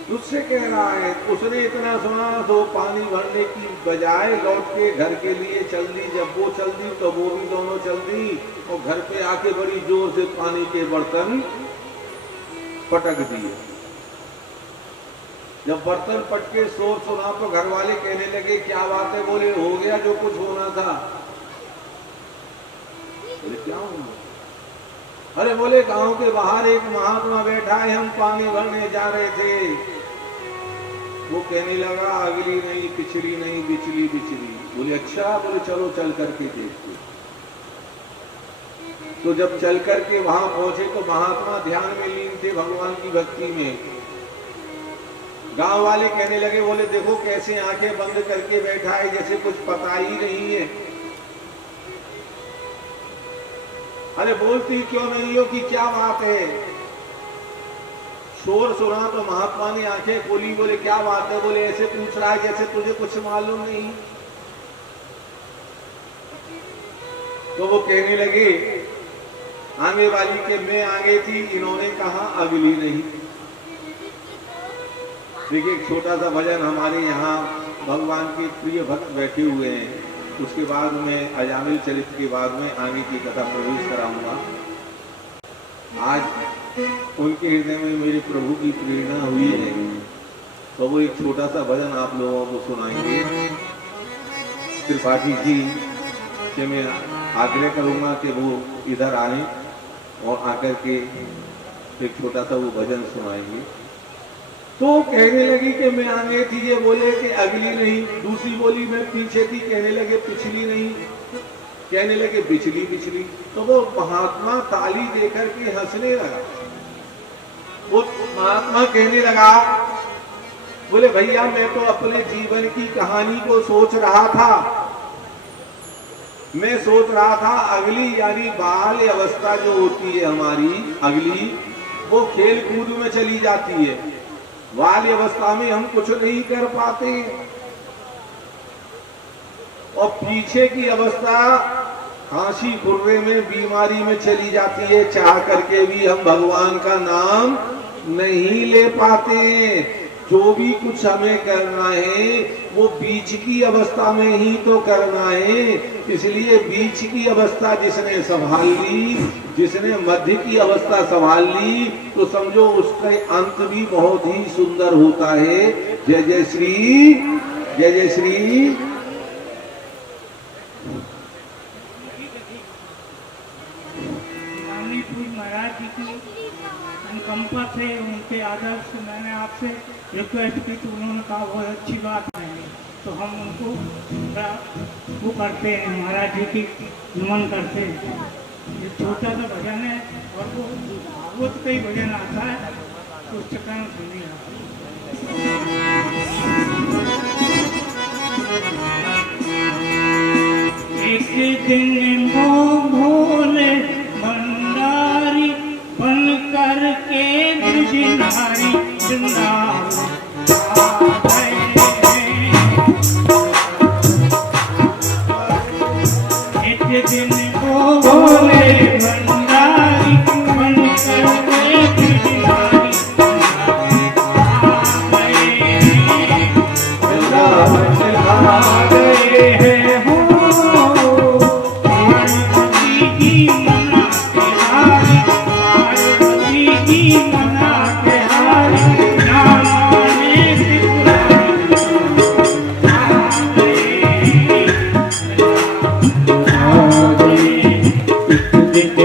तुझसे कह रहा है। उसने इतना सुना तो पानी भरने की बजाय लौट के घर के लिए चल दी। जब वो चल दी तो वो भी दोनों चल दी और घर पे आके बड़ी जोर से पानी के बर्तन पटक दिए। जब बर्तन पटके शोर सुना तो घर वाले कहने लगे क्या बात है? बोले हो गया जो कुछ होना था। बोले क्या होना? अरे बोले गांव के बाहर एक महात्मा बैठा है, हम पानी भरने जा रहे थे। वो कहने लगा अगली नहीं, पिछली नहीं, बिचली बिचली। बोले अच्छा। बोले चलो चल करके देखते। तो जब चल करके वहां पहुंचे तो महात्मा ध्यान में लीन थे, भगवान की भक्ति में। गांव वाले कहने लगे, बोले देखो कैसे आंखें बंद करके बैठा है, जैसे कुछ पता ही नहीं है। अरे बोलती क्यों नहीं हो कि क्या बात है? शोर सुना तो महात्मा ने आंखें खोली। बोले क्या बात है? बोले ऐसे पूछ रहा है जैसे तुझे कुछ मालूम नहीं। तो वो कहने लगे आगे वाली के मैं आगे थी, इन्होंने कहा अगली नहीं। देखिए एक छोटा सा भजन हमारे यहाँ भगवान के प्रिय भक्त बैठे हुए हैं, उसके बाद में अजामिल चरित्र के बाद में आगे की कथा प्रवेश कराऊंगा। आज उनके हृदय में मेरे प्रभु की प्रेरणा हुई है, तो वो एक छोटा सा भजन आप लोगों को सुनाएंगे। त्रिपाठी जी से मैं आग्रह करूंगा कि वो इधर आए और आकर के एक छोटा सा वो भजन सुनाएंगे। तो कहने लगी कि मैं आगे थी, ये बोले कि अगली नहीं। दूसरी बोली मैं पीछे थी, कहने लगे पिछली नहीं। कहने लगे बिचली बिचली। तो वो महात्मा ताली देकर के हंसने लगा। वो महात्मा कहने लगा, बोले भैया मैं तो अपने जीवन की कहानी को सोच रहा था। मैं सोच रहा था अगली यानी बाल अवस्था जो होती है हमारी, अगली वो खेल कूद में चली जाती है। बाल्य अवस्था में हम कुछ नहीं कर पाते और पीछे की अवस्था खांसी खुर्रे में बीमारी में चली जाती है, चाह करके भी हम भगवान का नाम नहीं ले पाते हैं। जो भी कुछ हमें करना है वो बीच की अवस्था में ही तो करना है। इसलिए बीच की अवस्था जिसने संभाल ली, जिसने मध्य की अवस्था संभाल ली, तो समझो उसका अंत भी बहुत ही सुंदर होता है। जय जय श्री, जय जय श्री। महाराज जी की अनुकंपा से, उनके आदर से मैंने आपसे रिक्वेस्ट की तो उन्होंने कहा बहुत अच्छी बात है, तो हम उनको वो करते हैं, महाराज जी की नमन करते हैं। ये छोटा सा भजन है और वो भागवत का ही भजन आता है, तो उसके कारण सुनिए आप। एक दिन भोले भंडारी बन करके ब्रजनारी वृंदावन आ गए। एक दिन भोले भंडारी बन करके ब्रजनारी वृंदावन आ गए हैं।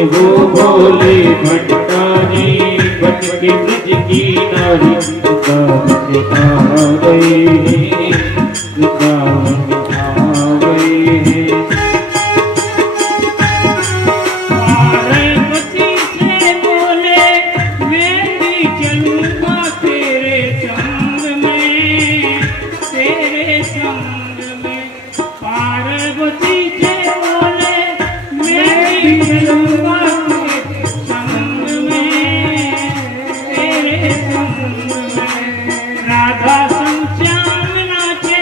वो भोले भंडारी बन के ब्रज की नारी वृंदावन आ गए, वृंदावन आ गए। पार्वती से बोले मैं भी चलूंगा तेरे संग में, तेरे संग में। पार्वती से बोले मैं भी चलूंगा तेरे संग में, तेरे संग में। राधा संग श्याम नाचे,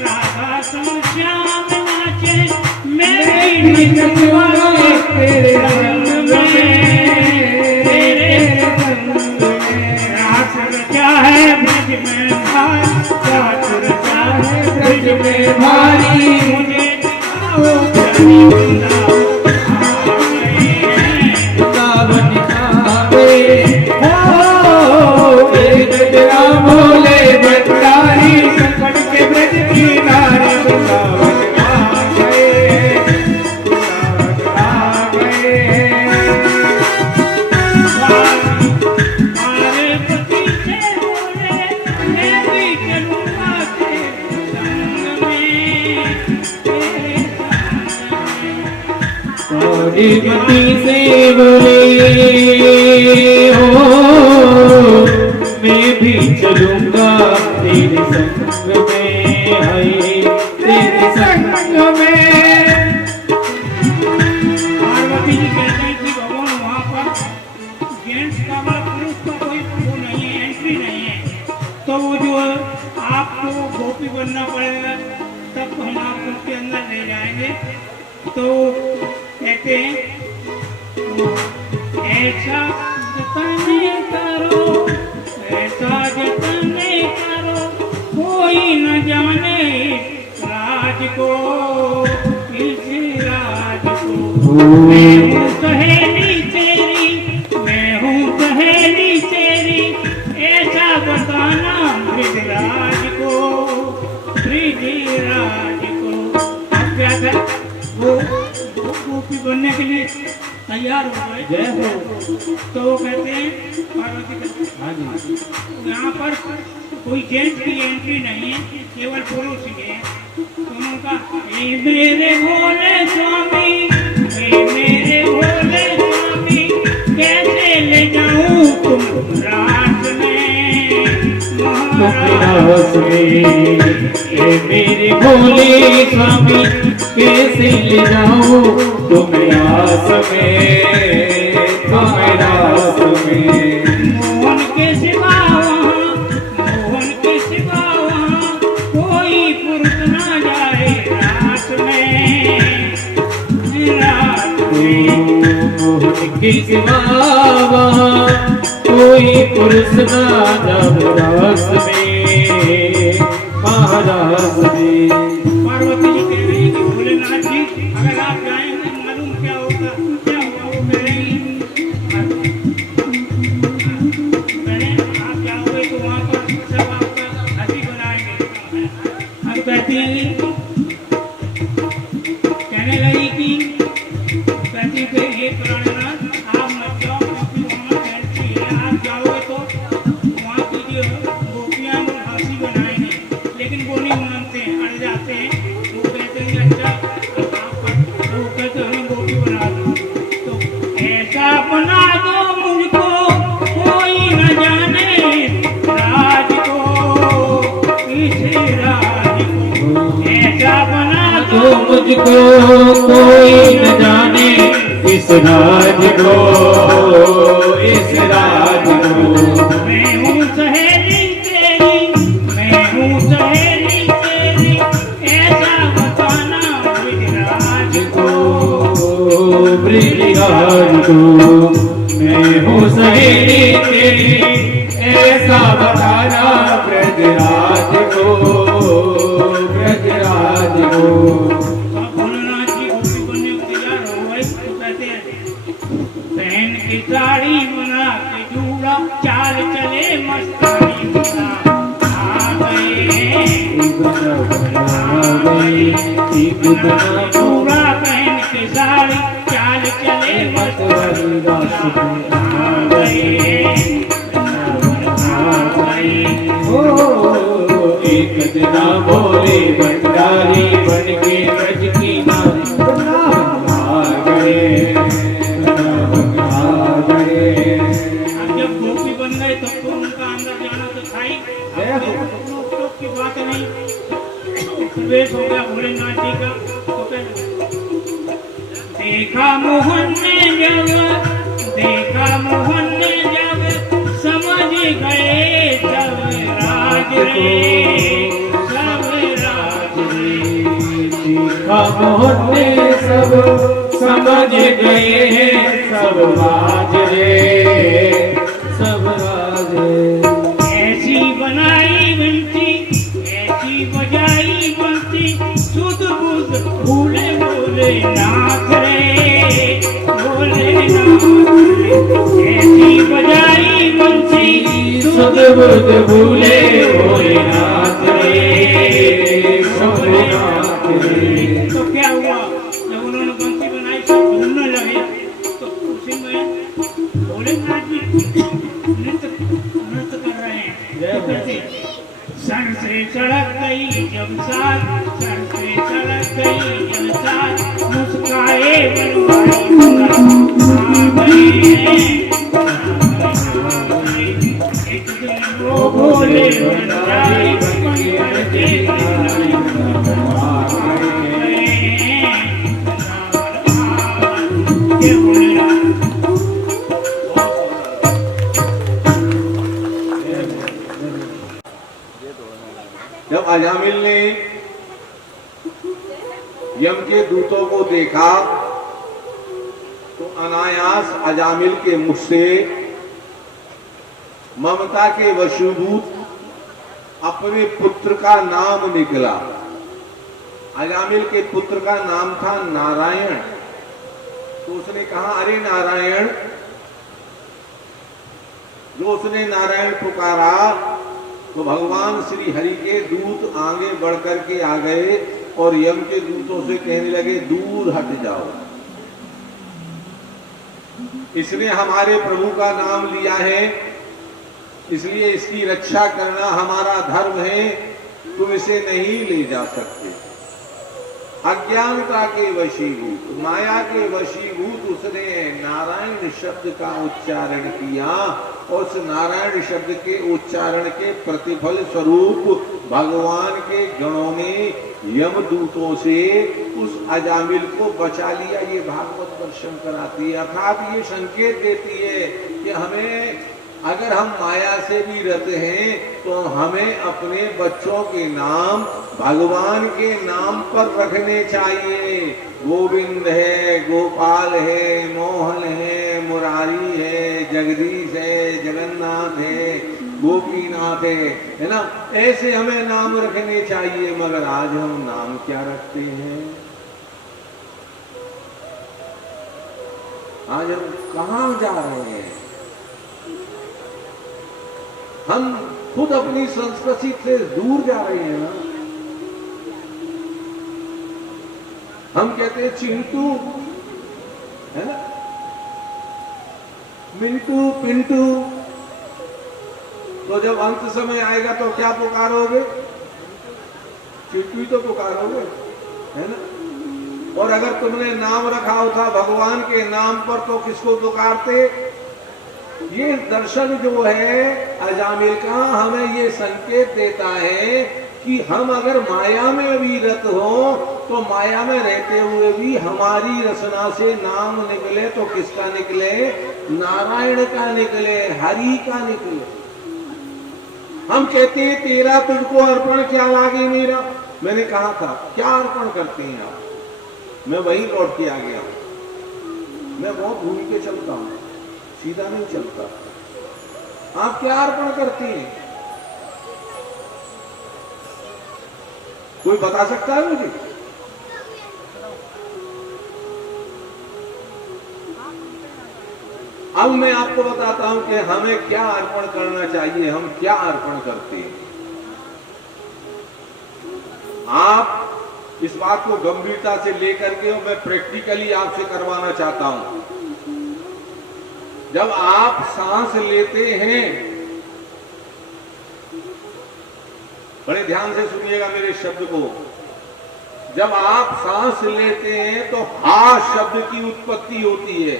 राधा संग श्याम नाचे, मैं भी चलूंगा तेरे संग में, तेरे संग में। रास रचा है ब्रज में भारी, रास रचा है ब्रज में भारी, मुझे दिखाओ प्यारी वृंदावन आ गए हैं। वृंदावन आ गए हो, एक जगह भोले भंडारी संकट के ब्रज की नारी वृंदावन आ गए, वृंदावन आ गए। पार्वती से बोले मैं भी चलूंगा तेरे संग में, तेरे संग में। पार्वती से बोले हो मैं भी चलूंगा तेरे संग में, हाय तेरे संग में। पार्वती जी कहते हैं कि भगवान वहाँ पर जेंट्स का व पुरुष का कोई वो नहीं है, एंट्री नहीं है, तो वो जो आपको गोपी बनना पड़ेगा, तब हम आपको उसके अंदर ले जाएंगे। तो कहते हैं ऐसा जतन करो, ऐसा जतन करो, कोई न जाने राज को, इस राज को। मैं हूँ सहेली तेरी, मैं हूँ सहेली तेरी, ऐसा बताना ब्रजराज को, ब्रजराज को। अब क्या कर वो गोपी बनने के लिए तैयार हो गए। जय हो। तो वो कहते हैं पार्वती कहते हैं, हाँ जी, यहाँ पर कोई जेंट्स की एंट्री नहीं है, केवल पुरुष ही है। तो उन्होंने कहा हे मेरे भोले स्वामी, हे मेरे भोले स्वामी, कैसे ले जाऊं तुम रात में रास में। हे मेरे भोले स्वामी कैसे ले जाऊं तुम्हें आस में, तुम्हें रास में। मोहन के सिवा वहाँ कोई पुरुष ना जब रास में महारास में। पार्वती जी कह रही है कि भोलेनाथ जी अगर आप जाएंगे मालूम क्या होगा, क्या हुआ। वो कह रही आप जाओगे तो वहाँ पर सब आपका हंसी बनाएंगे। अब कहती है, कहने लगी कि कहती कि ये प्राणनाथ आप मत जाओ क्योंकि वहाँ फैंसी है, आप जाओगे तो वहाँ की जो गोपियाँ लोग हंसी बनाएंगे। लेकिन वो नहीं मानते हैं, अड़ जाते हैं। वो कहते हैं अच्छा आप वो कहते हमें गोपी बना दो। तो ऐसा बना दो मुझको कोई न जाने राज को, इस राज को ऐसा बना तो दो मुझको कोई न जाने इस राज को, इस राज को। मैं हूँ सहेली तेरी, मैं हूँ सहेली तेरी, ऐसा बताना ब्रिजराज को। ब्रिजराज को मैं हूँ सहेली तेरी, ऐसा बताना ब्रजराज को, ब्रजराज को। अब भोलेनाथ जी गोपी बनने को तैयार हो गए। तो कहते हैं पहन के साड़ी बना के जूड़ा, चाल चले मस्तानी बना आ गए। जूड़ा पहन के साड़ी चाल चले मस्तानी आ गए। एक दिना बोले भंडारी बन के ब्रज की नारी आ गए, आ गए। अब जब गोपी बन गए तब तो उनका अंदर जाना तो था ही। अब की बात नहीं, प्रवेश हो गया भोलेनाथ जी का। तो देखा मोहन ने जब, देखा मोहन ने जब समझ गए सब राज रे, सब राज रे। मोहन ने सब समझ गए हैं, सब राज रे, सब राज रे। ऐसी बनाई बंसी, ऐसी बजाई बंसी, सुध बुध भूले बोले नाथ रे, बोले नाथ रे। ऐसी बजाई बंसी, सुध बुध भूले भोलेनाथ रे, भोलेनाथ रे। तो क्या हुआ जब उन्होंने बंसी बनाई सब झूमने लगे। तो उसी में भोलेनाथ जी नृत्य कर रहे हैं। तो कैसे सर से सड़क गई जब साथ, सर से सड़क गई जब साथ, मुस्काए बनवाई आ गए। एक दिन वो भोले बनवाई बन के जब अजामिल ने यम के दूतों को देखा तो अनायास अजामिल के मुख से ममता के वशीभूत अपने पुत्र का नाम निकला। अजामिल के पुत्र का नाम था नारायण। तो उसने कहा अरे नारायण। जो उसने नारायण पुकारा तो भगवान श्री हरि के दूत आगे बढ़ करके आ गए और यम के दूतों से कहने लगे दूर हट जाओ, इसने हमारे प्रभु का नाम लिया है, इसलिए इसकी रक्षा करना हमारा धर्म है, तुम इसे नहीं ले जा सकते। अज्ञानता के वशीभूत, माया के वशीभूत उसने नारायण शब्द का उच्चारण किया और उस नारायण शब्द के उच्चारण के प्रतिफल स्वरूप भगवान के गणों ने यमदूतों से उस अजामिल को बचा लिया। ये भागवत दर्शन कराती है, अर्थात ये संकेत देती है कि हमें अगर हम माया से भी रहते हैं तो हमें अपने बच्चों के नाम भगवान के नाम पर रखने चाहिए। गोविंद है, गोपाल गोपाल है, मोहन है, मुरारी है, जगदीश है, जगन्नाथ है, गोपीनाथ है ना। ऐसे हमें नाम रखने चाहिए, मगर आज हम नाम क्या रखते हैं? आज हम कहां जा रहे हैं? हम खुद अपनी संस्कृति से दूर जा रहे हैं ना। हम कहते हैं चिंटू, है ना, मिंटू, पिंटू, तो जब अंत समय आएगा तो क्या पुकारोगे? चिंटू ही तो पुकारोगे, है ना। और अगर तुमने नाम रखा होता भगवान के नाम पर तो किसको पुकारते? ये दर्शन जो है अजामिल का हमें ये संकेत देता है कि हम अगर माया में भी रत हो तो माया में रहते हुए भी हमारी रचना से नाम निकले तो किसका निकले? नारायण का निकले, हरि का निकले। हम कहते हैं तेरा तुझको अर्पण क्या लागे मेरा। मैंने कहा था क्या अर्पण करते हैं आप? मैं वही लौट के आ गया हूं। मैं बहुत घूम के चलता हूं, सीधा नहीं चलता। आप क्या अर्पण करती हैं? कोई बता सकता है मुझे? अब मैं आपको बताता हूं कि हमें क्या अर्पण करना चाहिए, हम क्या अर्पण करते हैं। आप इस बात को गंभीरता से लेकर के मैं प्रैक्टिकली आपसे करवाना चाहता हूं। जब आप सांस लेते हैं, बड़े ध्यान से सुनिएगा मेरे शब्द को, जब आप सांस लेते हैं तो हा शब्द की उत्पत्ति होती है।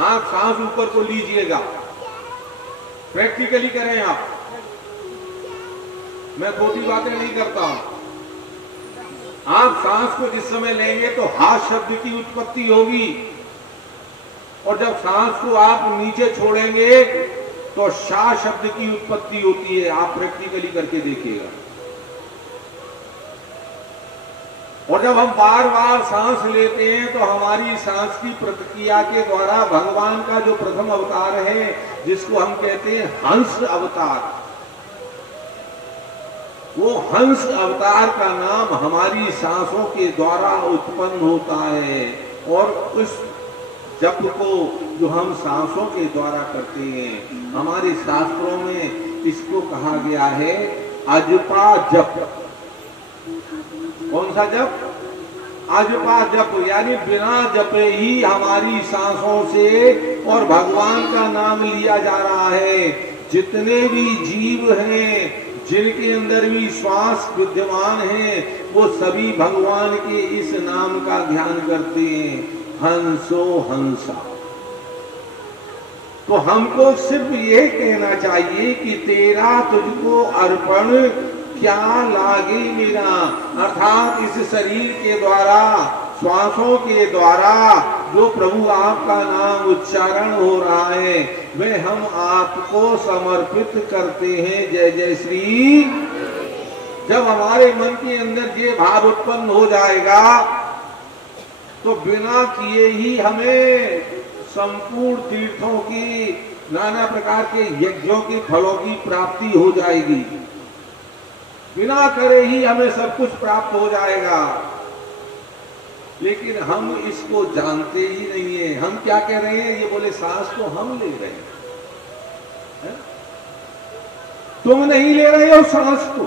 आप सांस ऊपर को लीजिएगा, प्रैक्टिकली करें आप, मैं खोटी बातें नहीं करता हूं। आप सांस को जिस समय लेंगे तो हा शब्द की उत्पत्ति होगी, और जब सांस को आप नीचे छोड़ेंगे तो शा शब्द की उत्पत्ति होती है। आप प्रैक्टिकली करके देखिएगा। और जब हम बार बार सांस लेते हैं तो हमारी सांस की प्रतिक्रिया के द्वारा भगवान का जो प्रथम अवतार है, जिसको हम कहते हैं हंस अवतार, वो हंस अवतार का नाम हमारी सांसों के द्वारा उत्पन्न होता है। और उस जप को जो हम सांसों के द्वारा करते हैं, हमारे शास्त्रों में इसको कहा गया है अजपा जप। कौन सा जप? अजपा जप, यानी बिना जपे ही हमारी सांसों से और भगवान का नाम लिया जा रहा है। जितने भी जीव हैं, जिनके अंदर भी श्वास विद्यमान है, वो सभी भगवान के इस नाम का ध्यान करते हैं, हंसो हंसा। तो हमको सिर्फ ये कहना चाहिए कि तेरा तुझको अर्पण क्या लागे मेरा, अर्थात इस शरीर के द्वारा, श्वासों के द्वारा जो प्रभु आपका नाम उच्चारण हो रहा है, वे हम आपको समर्पित करते हैं। जय जय श्री। जब हमारे मन के अंदर ये भाव उत्पन्न हो जाएगा तो बिना किए ही हमें संपूर्ण तीर्थों की, नाना प्रकार के यज्ञों के फलों की प्राप्ति हो जाएगी। बिना करे ही हमें सब कुछ प्राप्त हो जाएगा। लेकिन हम इसको जानते ही नहीं है। हम क्या कह रहे हैं? ये बोले सांस तो हम ले रहे हैं, तुम नहीं ले रहे हो सांस को।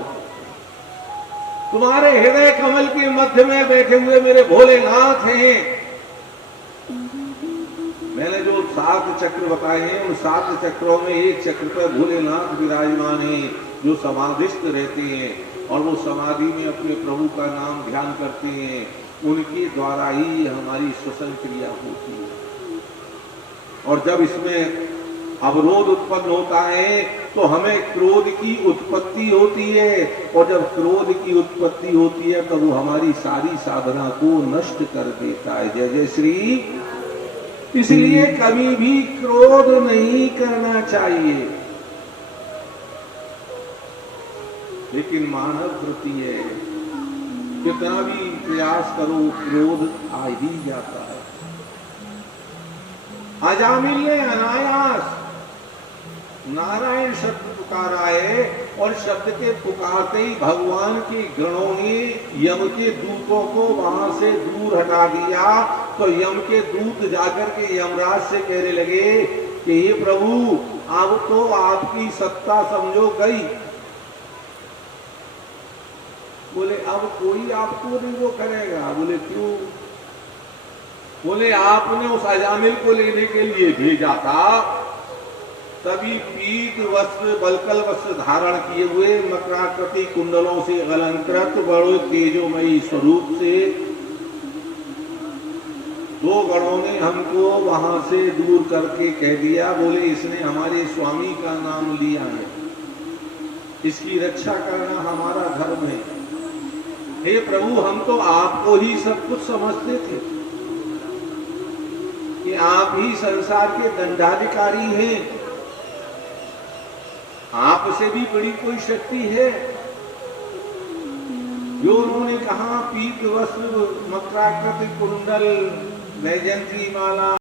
तुम्हारे हृदय कमल के मध्य में बैठे हुए मेरे भोलेनाथ हैं। मैंने जो 7 चक्र बताए हैं, उन 7 चक्रों में एक चक्र पर भोलेनाथ विराजमान है, जो समाधिस्थ रहते हैं और वो समाधि में अपने प्रभु का नाम ध्यान करते हैं। उनके द्वारा ही हमारी श्वसन क्रिया होती है। और जब इसमें अवरोध उत्पन्न होता है तो हमें क्रोध की उत्पत्ति होती है, और जब क्रोध की उत्पत्ति होती है तो वो हमारी सारी साधना को नष्ट कर देता है। जय जय श्री। इसलिए कभी भी क्रोध नहीं करना चाहिए। लेकिन मानव वृत्ति है, कितना भी प्रयास करो क्रोध आ ही जाता है। अजामिल ने अनायास नारायण शब्द पुकारा है और शब्द के पुकारते ही भगवान के गणों ने यम के दूतों को वहां से दूर हटा दिया। तो यम के दूत जाकर के यमराज से कहने लगे कि हे प्रभु, अब तो आपकी सत्ता समझो गई। बोले अब कोई आपको नहीं वो करेगा। बोले क्यों? बोले आपने उस अजामिल को लेने के लिए भेजा था, तभी पीत वस्त्र बलकल वस्त्र धारण किए हुए मकराकृति कुंडलों से अलंकृत बड़े तेजोमयी स्वरूप से दो गणों ने हमको वहां से दूर करके कह दिया। बोले इसने हमारे स्वामी का नाम लिया है, इसकी रक्षा करना हमारा धर्म है। हे प्रभु, हम तो आपको ही सब कुछ समझते थे कि आप ही संसार के दंडाधिकारी हैं, आपसे भी बड़ी कोई शक्ति है। जो उन्होंने कहा पीत वस्त्र मकराकृति कुंडल वैजयंती माला